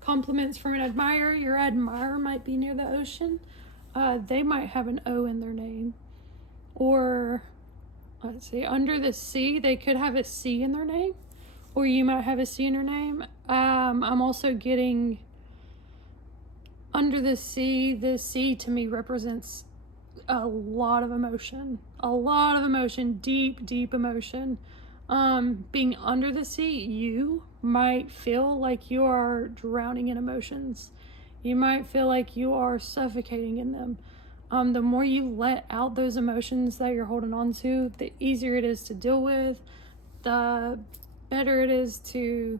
Compliments from an admirer. Your admirer might be near the ocean. They might have an O in their name. Or, let's see, under the sea, they could have a C in their name. Or you might have a C in your name. I'm also getting under the sea to me represents a lot of emotion. A lot of emotion, deep, deep emotion. Being under the sea, you might feel like you are drowning in emotions. You might feel like you are suffocating in them. The more you let out those emotions that you're holding on to, the easier it is to deal with, the better it is to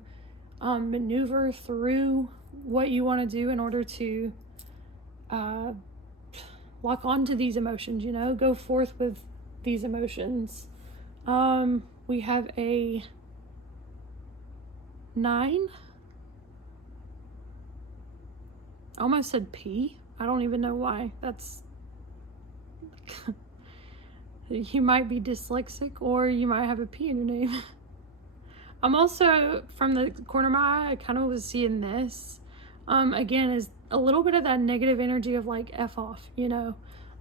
maneuver through what you want to do in order to lock onto these emotions, go forth with these emotions. We have a 9. I almost said P. I don't even know why. That's you might be dyslexic, or you might have a P in your name. I'm also, from the corner of my eye, I kind of was seeing this. Again, is a little bit of that negative energy of like F off,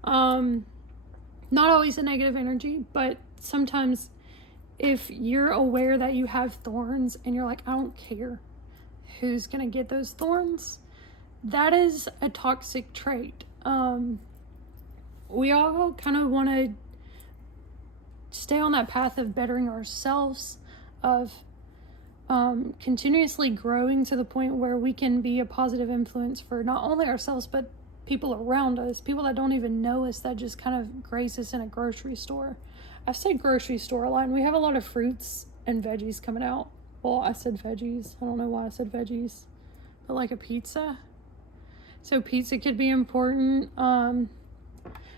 Not always a negative energy, but sometimes if you're aware that you have thorns and you're like, I don't care who's gonna get those thorns, that is a toxic trait. We all kind of want to stay on that path of bettering ourselves, of continuously growing to the point where we can be a positive influence for not only ourselves, but people around us, people that don't even know us, that just kind of grace us in a grocery store. I've said grocery store a lot, and we have a lot of fruits and veggies coming out. Well, I said veggies. I don't know why I said veggies. But like a pizza. So pizza could be important.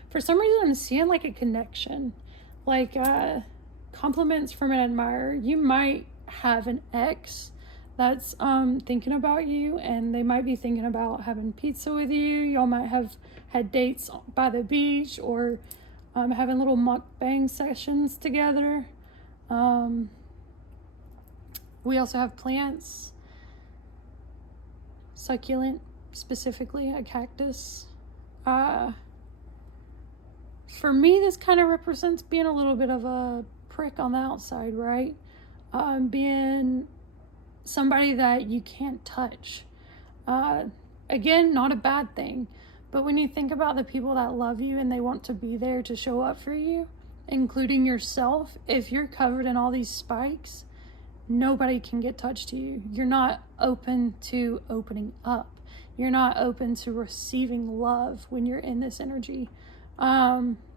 For some reason, I'm seeing like a connection, like compliments from an admirer. You might have an ex that's thinking about you, and they might be thinking about having pizza with you. Y'all might have had dates by the beach, or having little mukbang sessions together. We also have plants, succulent, specifically a cactus. For me, this kind of represents being a little bit of a prick on the outside, right? Being somebody that you can't touch. Again, not a bad thing, but when you think about the people that love you and they want to be there to show up for you, including yourself, if you're covered in all these spikes, nobody can get touched to you. You're not open to opening up. You're not open to receiving love when you're in this energy.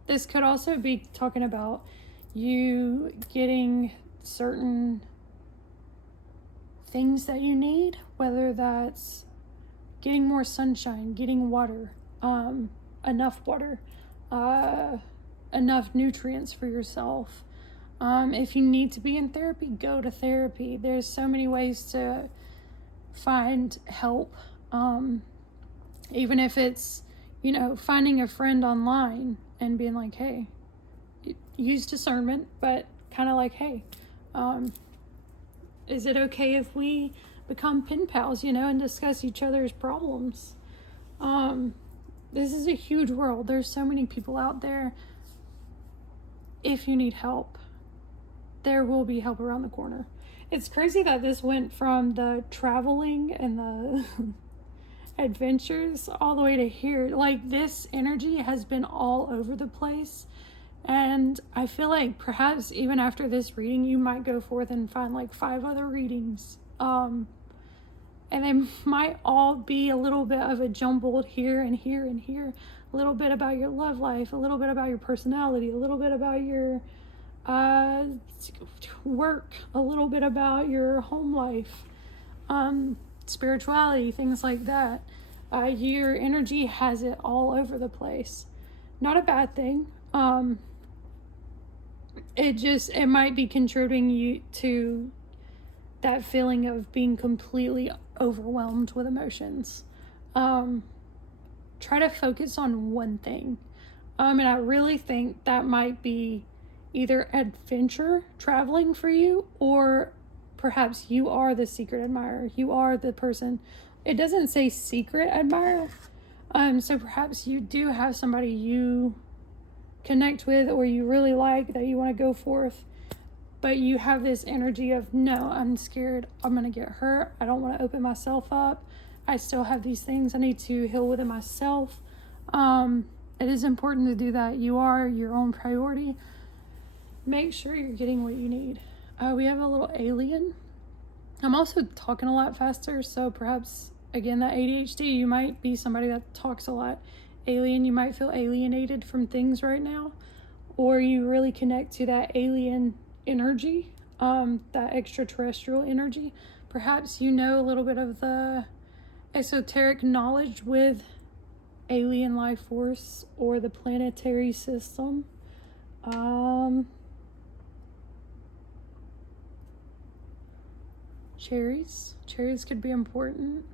This could also be talking about you getting certain things that you need, whether that's getting more sunshine, getting water, enough water, enough nutrients for yourself. If you need to be in therapy, go to therapy. There's so many ways to find help. Even if it's, finding a friend online and being like, hey, use discernment, but kind of like, hey, is it okay if we become pen pals, and discuss each other's problems? This is a huge world. There's so many people out there. If you need help, there will be help around the corner. It's crazy that this went from the traveling and the adventures all the way to here. Like, this energy has been all over the place. And I feel like perhaps even after this reading, you might go forth and find like 5 other readings. And they might all be a little bit of a jumbled here and here and here. A little bit about your love life, a little bit about your personality, a little bit about your work, a little bit about your home life, spirituality, things like that. Your energy has it all over the place. Not a bad thing. It might be contributing you to that feeling of being completely overwhelmed with emotions. Try to focus on one thing. And I really think that might be either adventure, traveling for you, or perhaps you are the secret admirer. You are the person. It doesn't say secret admirer. So perhaps you do have somebody you connect with or you really like that you want to go forth, but you have this energy of, no, I'm scared, I'm going to get hurt, I don't want to open myself up, I still have these things I need to heal within myself. It is important to do that. You are your own priority. Make sure you're getting what you need. We have a little alien. I'm also talking a lot faster, so perhaps, again, that ADHD, you might be somebody that talks a lot. Alien, you might feel alienated from things right now, or you really connect to that alien energy, that extraterrestrial energy. Perhaps you know a little bit of the esoteric knowledge with alien life force or the planetary system. Cherries could be important.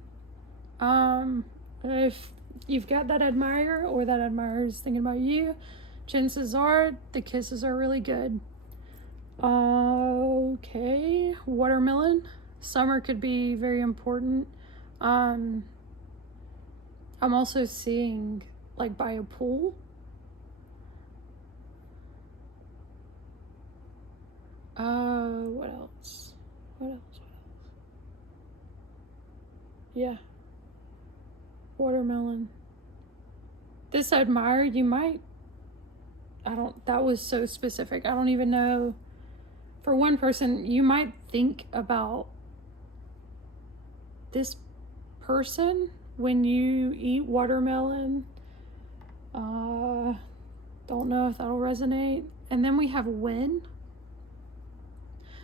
If you've got that admirer or that admirer is thinking about you, chances are the kisses are really good. Okay, watermelon. Summer could be very important. I'm also seeing like by a pool. What else? Yeah. Watermelon. This admirer, you might, that was so specific. I don't even know. For one person, you might think about this person when you eat watermelon. Don't know if that'll resonate. And then we have win.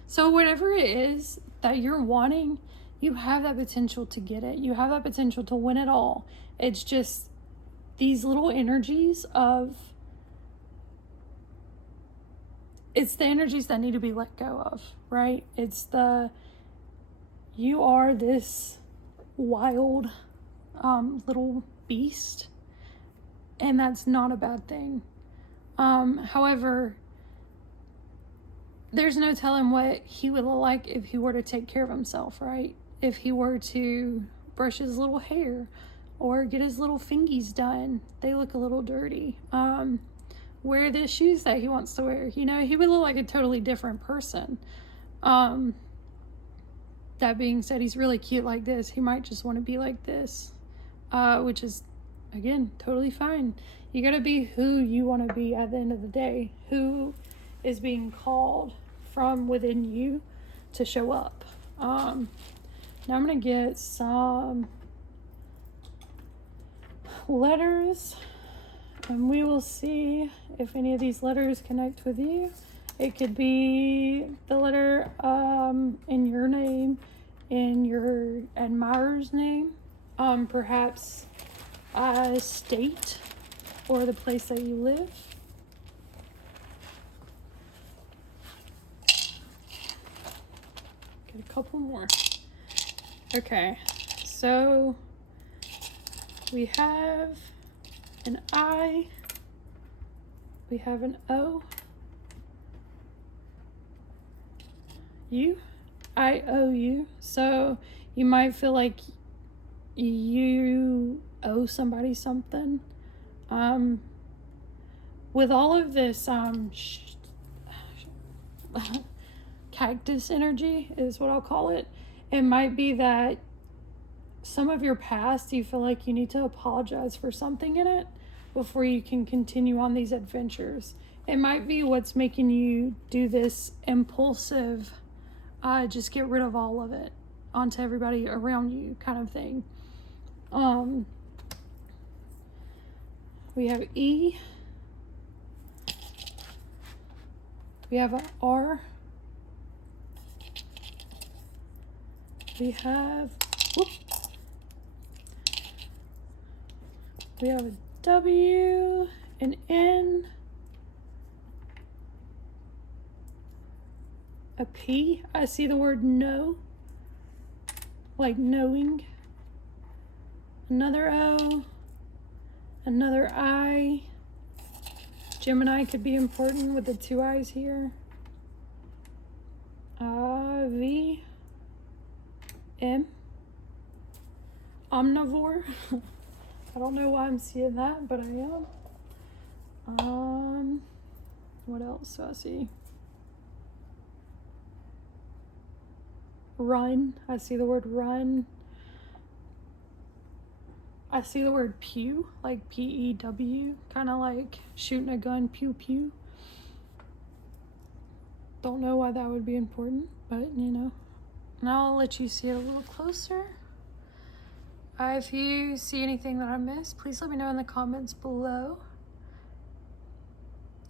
So whatever it is that you're wanting, you have that potential to get it. You have that potential to win it all. It's just these little energies of it's the energies that need to be let go of, right? It's you are this wild little beast, and that's not a bad thing. However, there's no telling what he would look like if he were to take care of himself, right? If he were to brush his little hair or get his little fingies done, they look a little dirty. Wear the shoes that he wants to wear. You know, he would look like a totally different person. That being said, he's really cute like this. He might just want to be like this, which is, again, totally fine. You got to be who you want to be at the end of the day, who is being called from within you to show up. Now I'm going to get some letters, and we will see if any of these letters connect with you. It could be the letter in your name, in your admirer's name, perhaps a state or the place that you live. Get a couple more. Okay, so we have an I, we have an O, U, I owe you. So you might feel like you owe somebody something. With all of this cactus energy is what I'll call it. It might be that some of your past, you feel like you need to apologize for something in it before you can continue on these adventures. It might be what's making you do this impulsive, just get rid of all of it onto everybody around you kind of thing. We have E. We have a R. We have, we have a W, an N, a P. I see the word no, like knowing. Another O, another I. Gemini could be important with the two I's here. V, M, omnivore. I don't know why I'm seeing that, but I am. What else do I see? Run. I see the word run. I see the word pew, like P-E-W, kind of like shooting a gun, pew pew. Don't know why that would be important, but you know. Now I'll let you see it a little closer. If you see anything that I missed, please let me know in the comments below.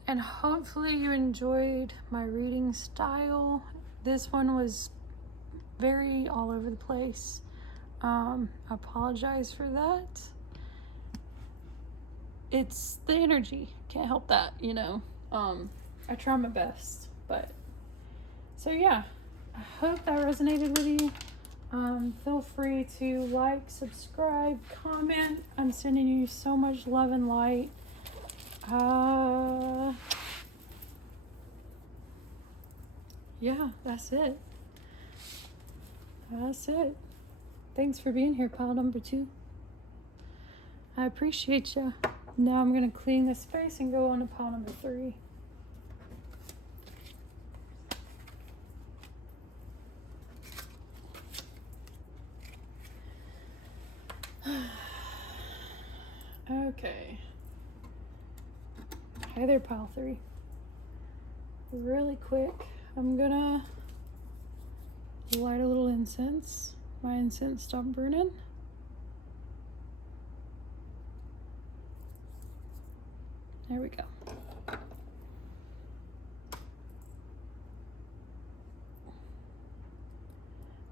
And hopefully you enjoyed my reading style. This one was very all over the place. I apologize for that. It's the energy. Can't help that, you know. I try my best, but so yeah, I hope that resonated with you. Feel free to like, subscribe, comment. I'm sending you so much love and light. Yeah, that's it. That's it. Thanks for being here, pile number 2. I appreciate you. Now I'm going to clean this space and go on to pile number 3. Okay. Hi there, pile 3. Really quick, I'm gonna light a little incense. My incense stopped burning. There we go.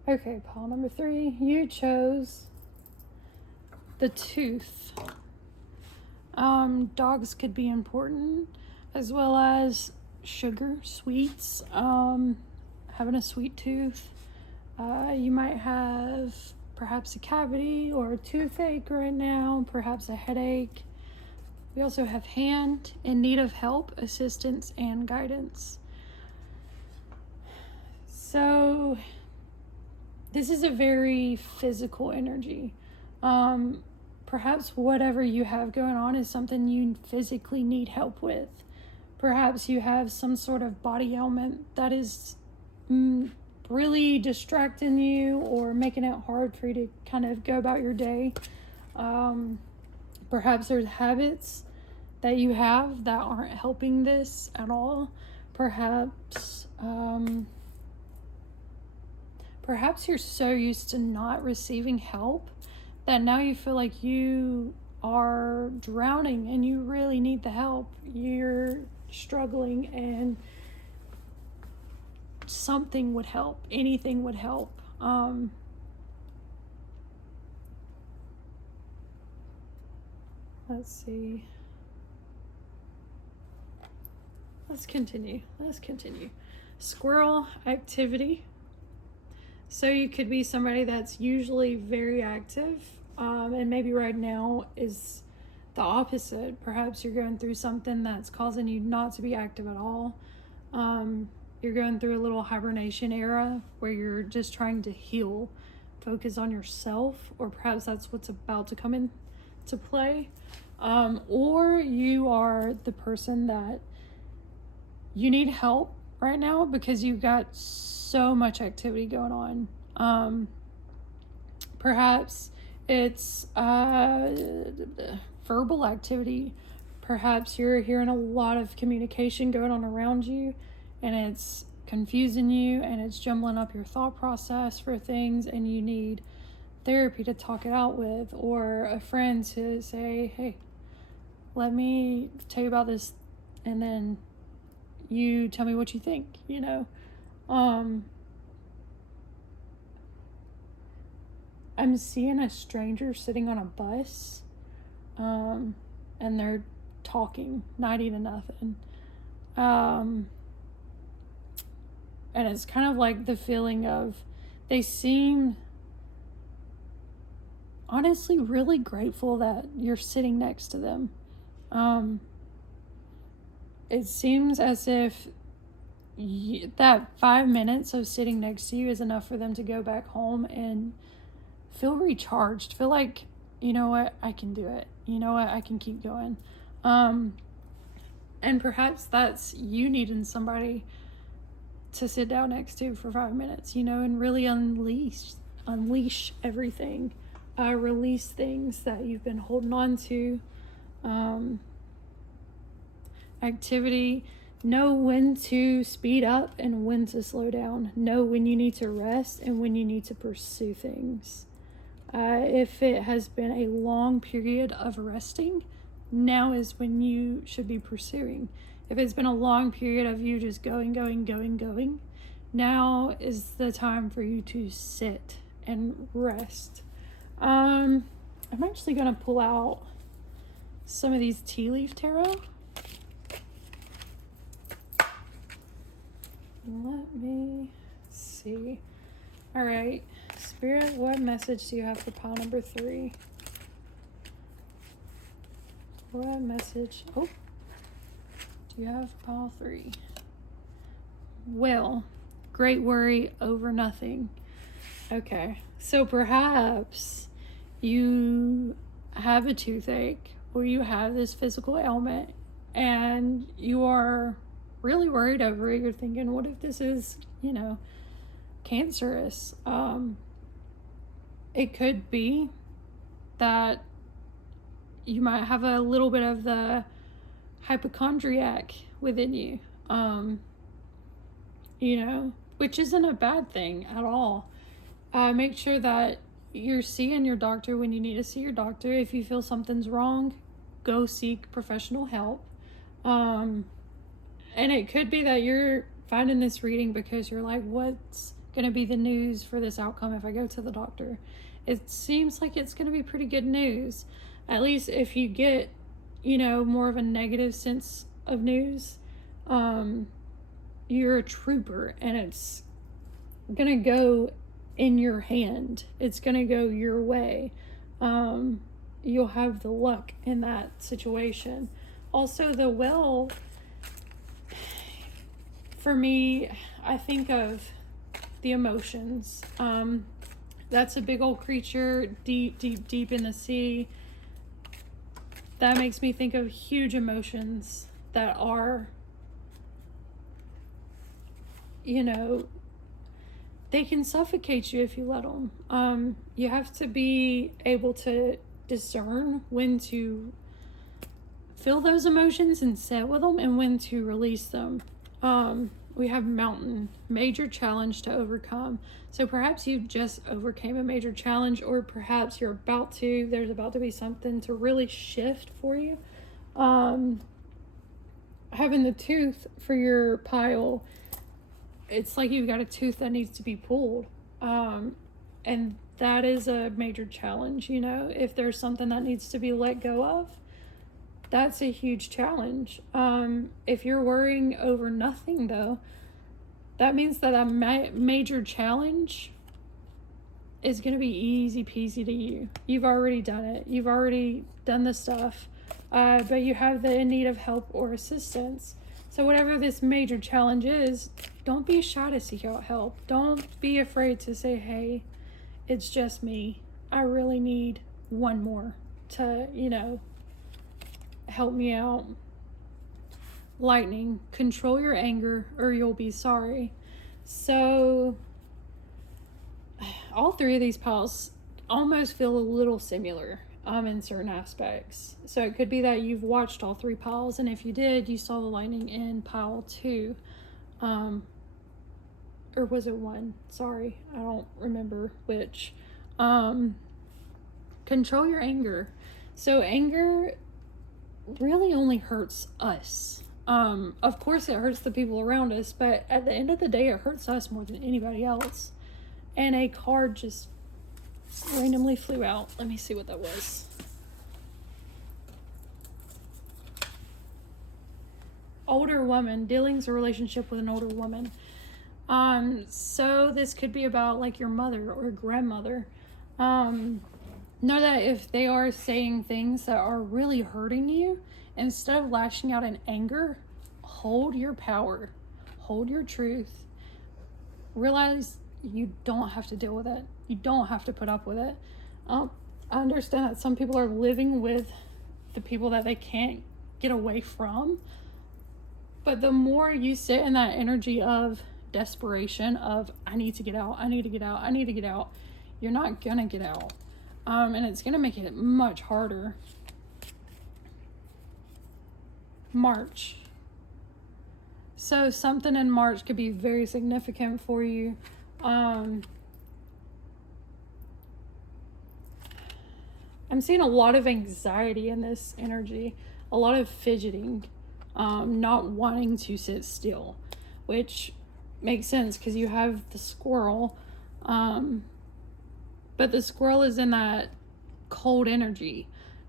Okay, pile number 3. You chose the tooth. Dogs could be important, as well as sugar, sweets, having a sweet tooth. You might have perhaps a cavity or a toothache right now, perhaps a headache. We also have hand in need of help, assistance, and guidance. So this is a very physical energy. Perhaps whatever you have going on is something you physically need help with. Perhaps you have some sort of body ailment that is really distracting you or making it hard for you to kind of go about your day. Perhaps there's habits that you have that aren't helping this at all. Perhaps you're so used to not receiving help that now you feel like you are drowning and you really need the help. You're struggling and something would help. Anything would help. Let's see. Let's continue. Squirrel activity. So you could be somebody that's usually very active, and maybe right now is the opposite. Perhaps you're going through something that's causing you not to be active at all. You're going through a little hibernation era where you're just trying to heal, focus on yourself, or perhaps that's what's about to come into play. Or you are the person that you need help right now because you've got so much activity going on. Perhaps it's verbal activity. Perhaps you're hearing a lot of communication going on around you and it's confusing you and it's jumbling up your thought process for things, and you need therapy to talk it out with, or a friend to say, hey, let me tell you about this, and then you tell me what you think, I'm seeing a stranger sitting on a bus, and they're talking 90 to nothing. And it's kind of like the feeling of, they seem honestly really grateful that you're sitting next to them. It seems as if that 5 minutes of sitting next to you is enough for them to go back home and feel recharged, feel like, you know what, I can do it. You know what, I can keep going. And perhaps that's you needing somebody to sit down next to for 5 minutes, and really unleash everything, release things that you've been holding on to. Activity, know when to speed up and when to slow down. Know when you need to rest and when you need to pursue things. If it has been a long period of resting, now is when you should be pursuing. If it's been a long period of you just going, now is the time for you to sit and rest. I'm actually going to pull out some of these tea leaf tarot. Let me see. All right, Spirit, what message do you have for pile number 3? What message? Oh, do you have pile 3? Well, great worry over nothing. Okay, so perhaps you have a toothache or you have this physical ailment and you are really worried over it. You're thinking, what if this is, cancerous? It could be that you might have a little bit of the hypochondriac within you, which isn't a bad thing at all. Make sure that you're seeing your doctor when you need to see your doctor. If you feel something's wrong, go seek professional help. And it could be that you're finding this reading because you're like, what's going to be the news for this outcome if I go to the doctor? It seems like it's going to be pretty good news. At least if you get, more of a negative sense of news, You're a trooper, and it's gonna go in your hand. It's gonna go your way. You'll have the luck in that situation. Also, the well, for me, I think of the emotions. That's a big old creature deep, deep, deep in the sea. That makes me think of huge emotions that are, they can suffocate you if you let them. You have to be able to discern when to feel those emotions and sit with them, and when to release them. We have mountain, major challenge to overcome. So perhaps you just overcame a major challenge, or perhaps you're there's about to be something to really shift for you. Having the tooth for your pile, it's like you've got a tooth that needs to be pulled. And that is a major challenge, if there's something that needs to be let go of, that's a huge challenge. If you're worrying over nothing, though, that means that a major challenge is going to be easy peasy to you. You've already done it. You've already done the stuff, but you have the in need of help or assistance. So whatever this major challenge is, don't be shy to seek out help. Don't be afraid to say, hey, it's just me. I really need one more to, help me out. Lightning, control your anger or you'll be sorry. So all three of these piles almost feel a little similar in certain aspects. So it could be that you've watched all three piles, and if you did, you saw the lightning in pile 2. Or was it 1? Sorry, I don't remember which. Control your anger. So anger really only hurts us. Of course it hurts the people around us, but at the end of the day, it hurts us more than anybody else. And a card just randomly flew out. Let me see what that was. Older woman, dealings or relationship with an older woman. So this could be about like your mother or grandmother. Know that if they are saying things that are really hurting you, instead of lashing out in anger, hold your power, hold your truth. Realize you don't have to deal with it. You don't have to put up with it. I understand that some people are living with the people that they can't get away from. But the more you sit in that energy of desperation of, I need to get out, I need to get out, I need to get out, you're not gonna get out. And it's gonna make it much harder. March. So something in March could be very significant for you. I'm seeing a lot of anxiety in this energy, a lot of fidgeting, not wanting to sit still, which makes sense because you have the squirrel, but the squirrel is in that cold energy.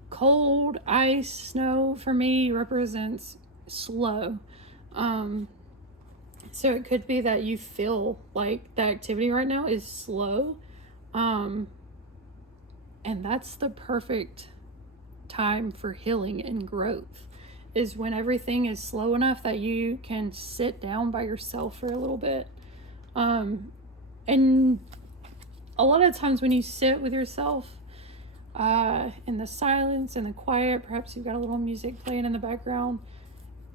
Cold, ice, snow for me represents slow. So it could be that you feel like the activity right now is slow. And that's the perfect time for healing and growth, is when everything is slow enough that you can sit down by yourself for a little bit. And a lot of times when you sit with yourself, in the silence and the quiet, perhaps you've got a little music playing in the background,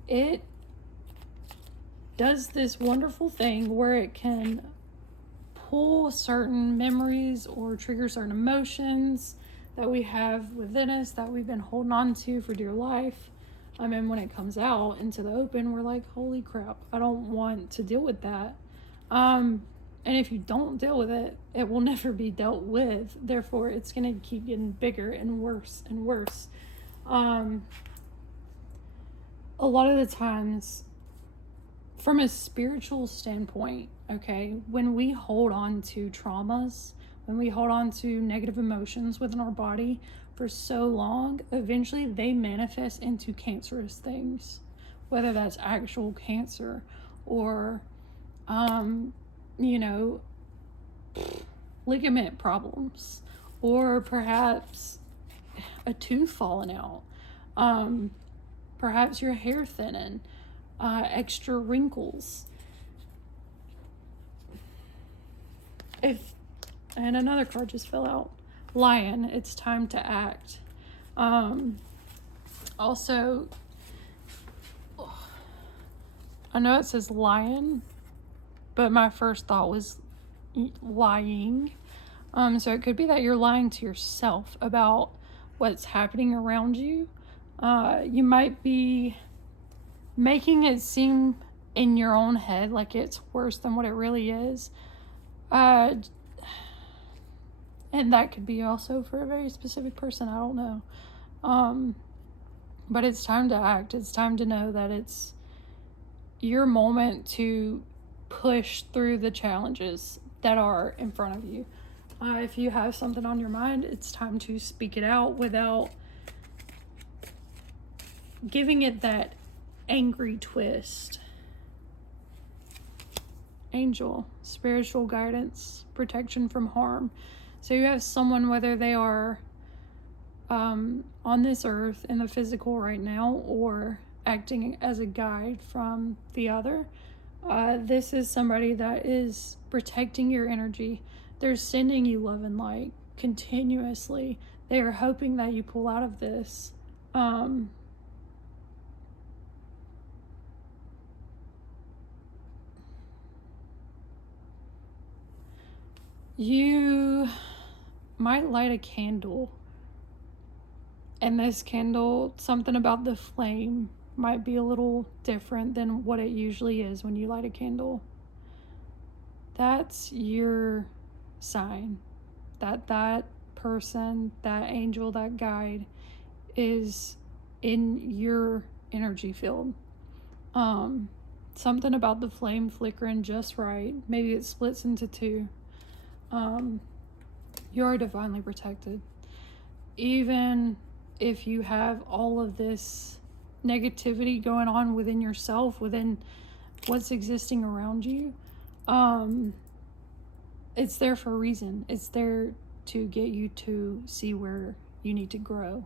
it does this wonderful thing where it can pull certain memories or trigger certain emotions that we have within us that we've been holding on to for dear life. And when it comes out into the open, we're like, holy crap, I don't want to deal with that. And if you don't deal with it, it will never be dealt with. Therefore, it's going to keep getting bigger and worse and worse. A lot of the times, from a spiritual standpoint, okay, when we hold on to traumas, when we hold on to negative emotions within our body for so long, eventually they manifest into cancerous things, whether that's actual cancer or, you know, ligament problems, or perhaps a tooth falling out, perhaps your hair thinning, extra wrinkles. And another card just fell out. Lion, it's time to act. Also, I know it says lion, but my first thought was lying. So it could be that you're lying to yourself about what's happening around you. You might be making it seem in your own head like it's worse than what it really is. And that could be also for a very specific person. I don't know. But it's time to act. It's time to know that it's your moment to push through the challenges that are in front of you. If you have something on your mind, it's time to speak it out without giving it that angry twist. Angel, spiritual guidance, protection from harm. So you have someone, whether they are on this earth in the physical right now or acting as a guide from the other. This is somebody that is protecting your energy. They're sending you love and light continuously. They are hoping that you pull out of this. You might light a candle, and this candle, something about the flame might be a little different than what it usually is when you light a candle. That's your sign that person, that angel, that guide is in your energy field. Something about the flame flickering just right. Maybe it splits into two. You are divinely protected. Even if you have all of this negativity going on within yourself, within what's existing around you, it's there for a reason. It's there to get you to see where you need to grow.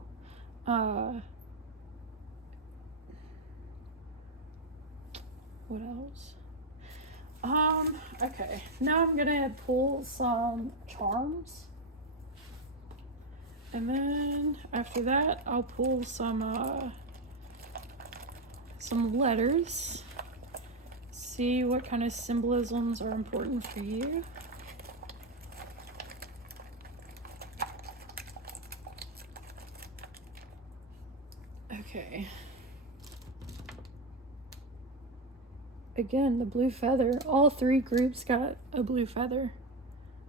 What else? Okay, now I'm gonna pull some charms, and then after that I'll pull some letters, see what kind of symbolisms are important for you. Okay. Again, the blue feather. All three groups got a blue feather.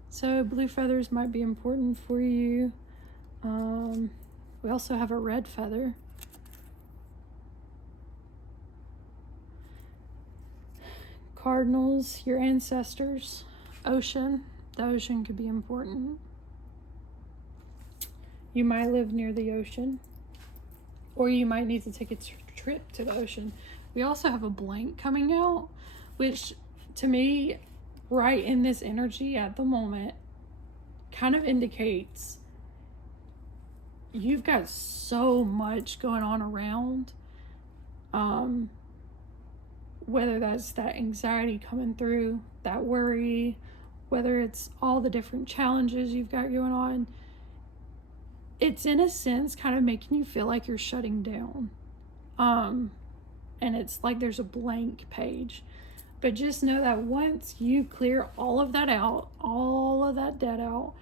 So blue feathers might be important for you. We also have a red feather. Cardinals, your ancestors. Ocean. The ocean could be important. You might live near the ocean, or you might need to take a trip to the ocean. We also have a blank coming out, which to me, right in this energy at the moment, kind of indicates you've got so much going on around. Whether that's that anxiety coming through, that worry, whether it's all the different challenges you've got going on, it's in a sense kind of making you feel like you're shutting down. And it's like there's a blank page. But just know that once you clear all of that out, all of that debt out,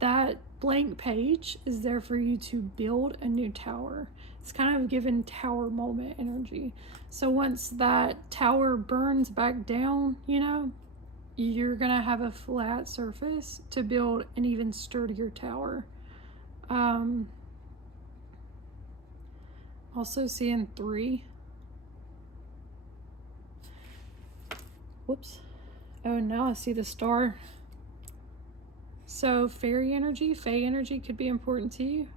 that blank page is there for you to build a new tower. It's kind of given tower moment energy. So once that tower burns back down, you know, you're gonna have a flat surface to build an even sturdier tower. Also seeing 3. Whoops. Oh, now I see the star. So fairy energy, fae energy could be important to you.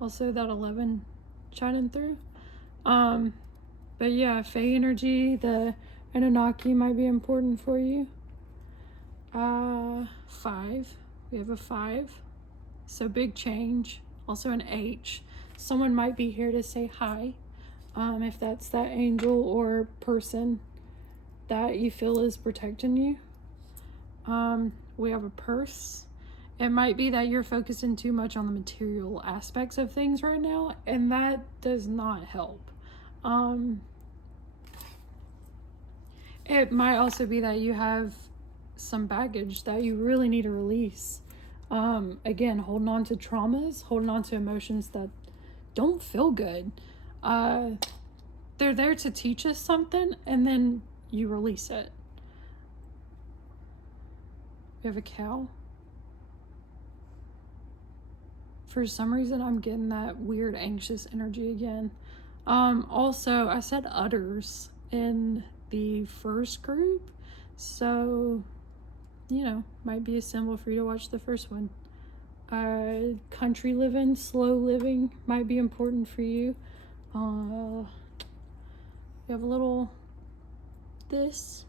Also that 11 shining through. But yeah, Fae energy, the Anunnaki might be important for you. 5. We have a 5. So big change. Also an H. Someone might be here to say hi. If that's that angel or person that you feel is protecting you. We have a purse. It might be that you're focusing too much on the material aspects of things right now, and that does not help. It might also be that you have some baggage that you really need to release. Again, holding on to traumas, holding on to emotions that don't feel good. They're there to teach us something, and then you release it. We have a cow. For some reason, I'm getting that weird anxious energy again. Also, I said udders in the first group, so, you know, might be a symbol for you to watch the first one. Country living, slow living might be important for you. You have a little this.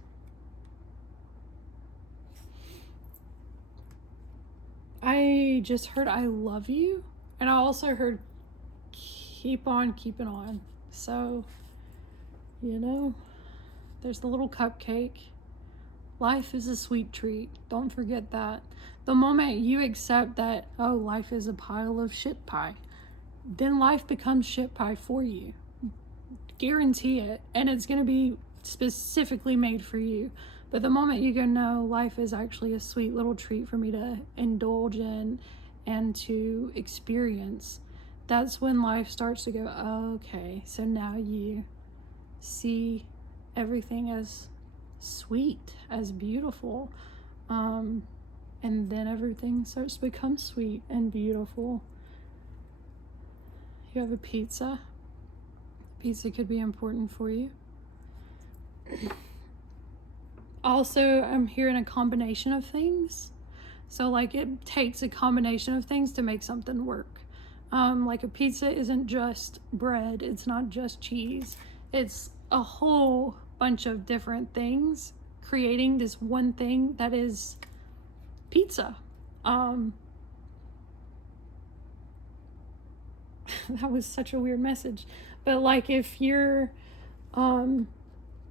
I just heard I love you, and I also heard keep on keeping on. So, you know, there's the little cupcake. Life is a sweet treat. Don't forget that. The moment you accept that, oh, life is a pile of shit pie, then life becomes shit pie for you. Guarantee it. And it's going to be specifically made for you. But the moment you go, no, life is actually a sweet little treat for me to indulge in and to experience, that's when life starts to go, oh, okay, so now you see everything as sweet, as beautiful. And then everything starts to become sweet and beautiful. You have a pizza. Pizza could be important for you. Also, I'm hearing a combination of things. So, like, it takes a combination of things to make something work. Like, a pizza isn't just bread. It's not just cheese. It's a whole bunch of different things creating this one thing that is pizza. That was such a weird message. But, like, if you're in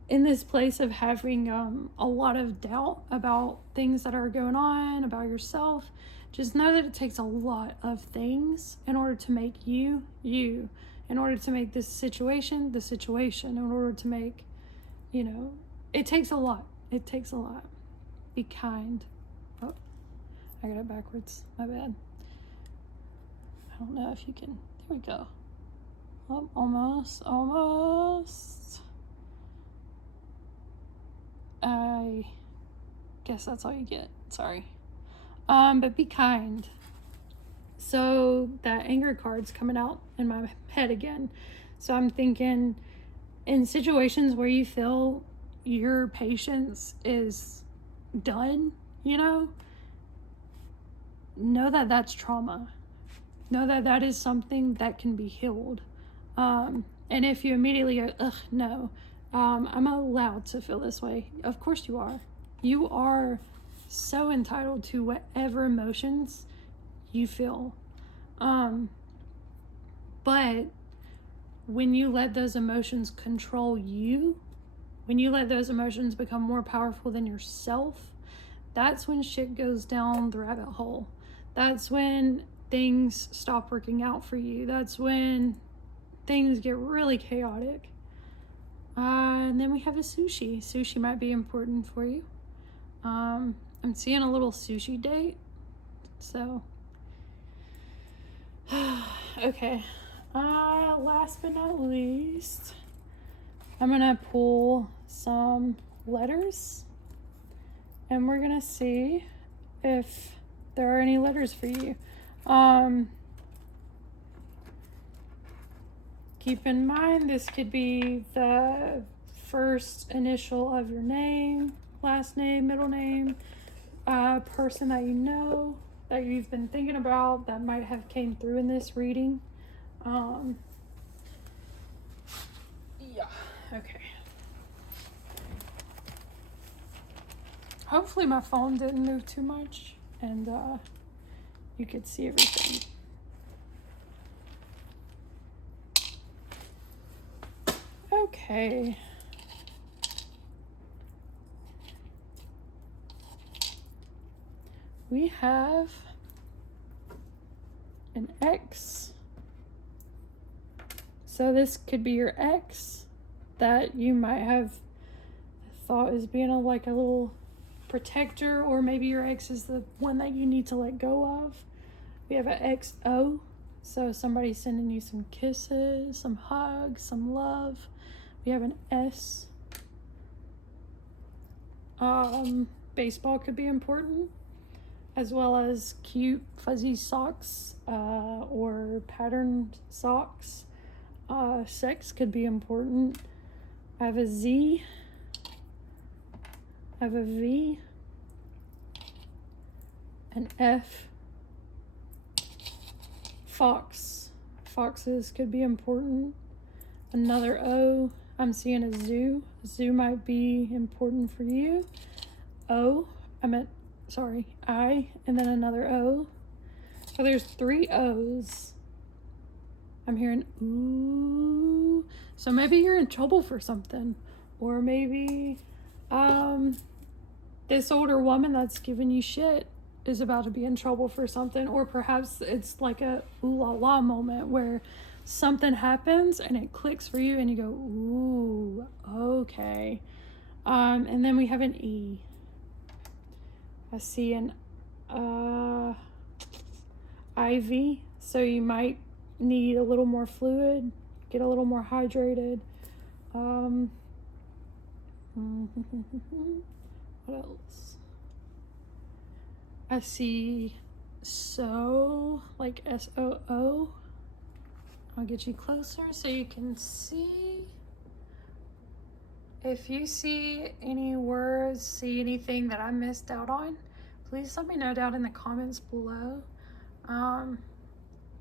this place of having a lot of doubt about things that are going on, about yourself, just know that it takes a lot of things in order to make you, you, in order to make this situation, the situation, in order to make, you know, it takes a lot. It takes a lot. Be kind. Oh, I got it backwards. My bad. I don't know if you can. There we go. Oh, almost. I guess that's all you get. Sorry. But be kind. So that anger card's coming out in my head again. So I'm thinking, in situations where you feel your patience is done, you know that that's trauma. Know that that is something that can be healed. And if you immediately go, ugh, no, I'm allowed to feel this way. Of course you are. You are so entitled to whatever emotions you feel. But when you let those emotions control you, when you let those emotions become more powerful than yourself, that's when shit goes down the rabbit hole. That's when things stop working out for you. That's when things get really chaotic. And then we have a sushi. Sushi might be important for you. I'm seeing a little sushi date. So, okay. Last but not least, I'm gonna pull some letters, and we're gonna see if there are any letters for you. Keep in mind, this could be the first initial of your name, last name, middle name, person that you know, that you've been thinking about, that might have came through in this reading. Yeah. Okay. Hopefully my phone didn't move too much and you could see everything. Okay. We have an X. So this could be your ex that you might have thought is being like a little protector, or maybe your ex is the one that you need to let go of. We have an XO, so somebody's sending you some kisses, some hugs, some love. We have an S. Baseball could be important, as well as cute fuzzy socks or patterned socks. Sex could be important. I have a Z. I have a V. An F. Fox. Foxes could be important. Another O. I'm seeing a zoo. A zoo might be important for you. I, and then another O. So there's 3 O's. I'm hearing ooh. So maybe you're in trouble for something. Or maybe this older woman that's giving you shit is about to be in trouble for something. Or perhaps it's like a ooh la la moment where something happens and it clicks for you and you go, ooh, okay. And then we have an E. I see an IV. So you might need a little more fluid, get a little more hydrated. What else? I see so, like SOO. I'll get you closer so you can see. If you see any words, see anything that I missed out on, please let me know down in the comments below.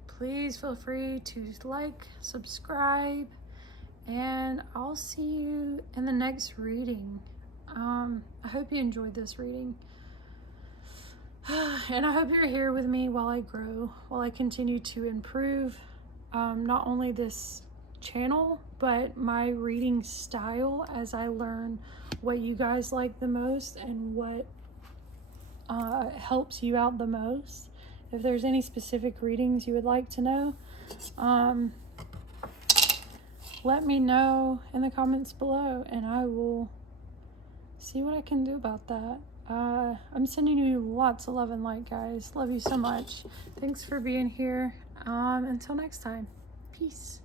Please feel free to like, subscribe, and I'll see you in the next reading. I hope you enjoyed this reading. And I hope you're here with me while I grow, while I continue to improve not only this channel, but my reading style as I learn what you guys like the most and what helps you out the most. If there's any specific readings you would like to know, let me know in the comments below and I will see what I can do about that. I'm sending you lots of love and light, guys. Love you so much. Thanks for being here. Until next time. Peace.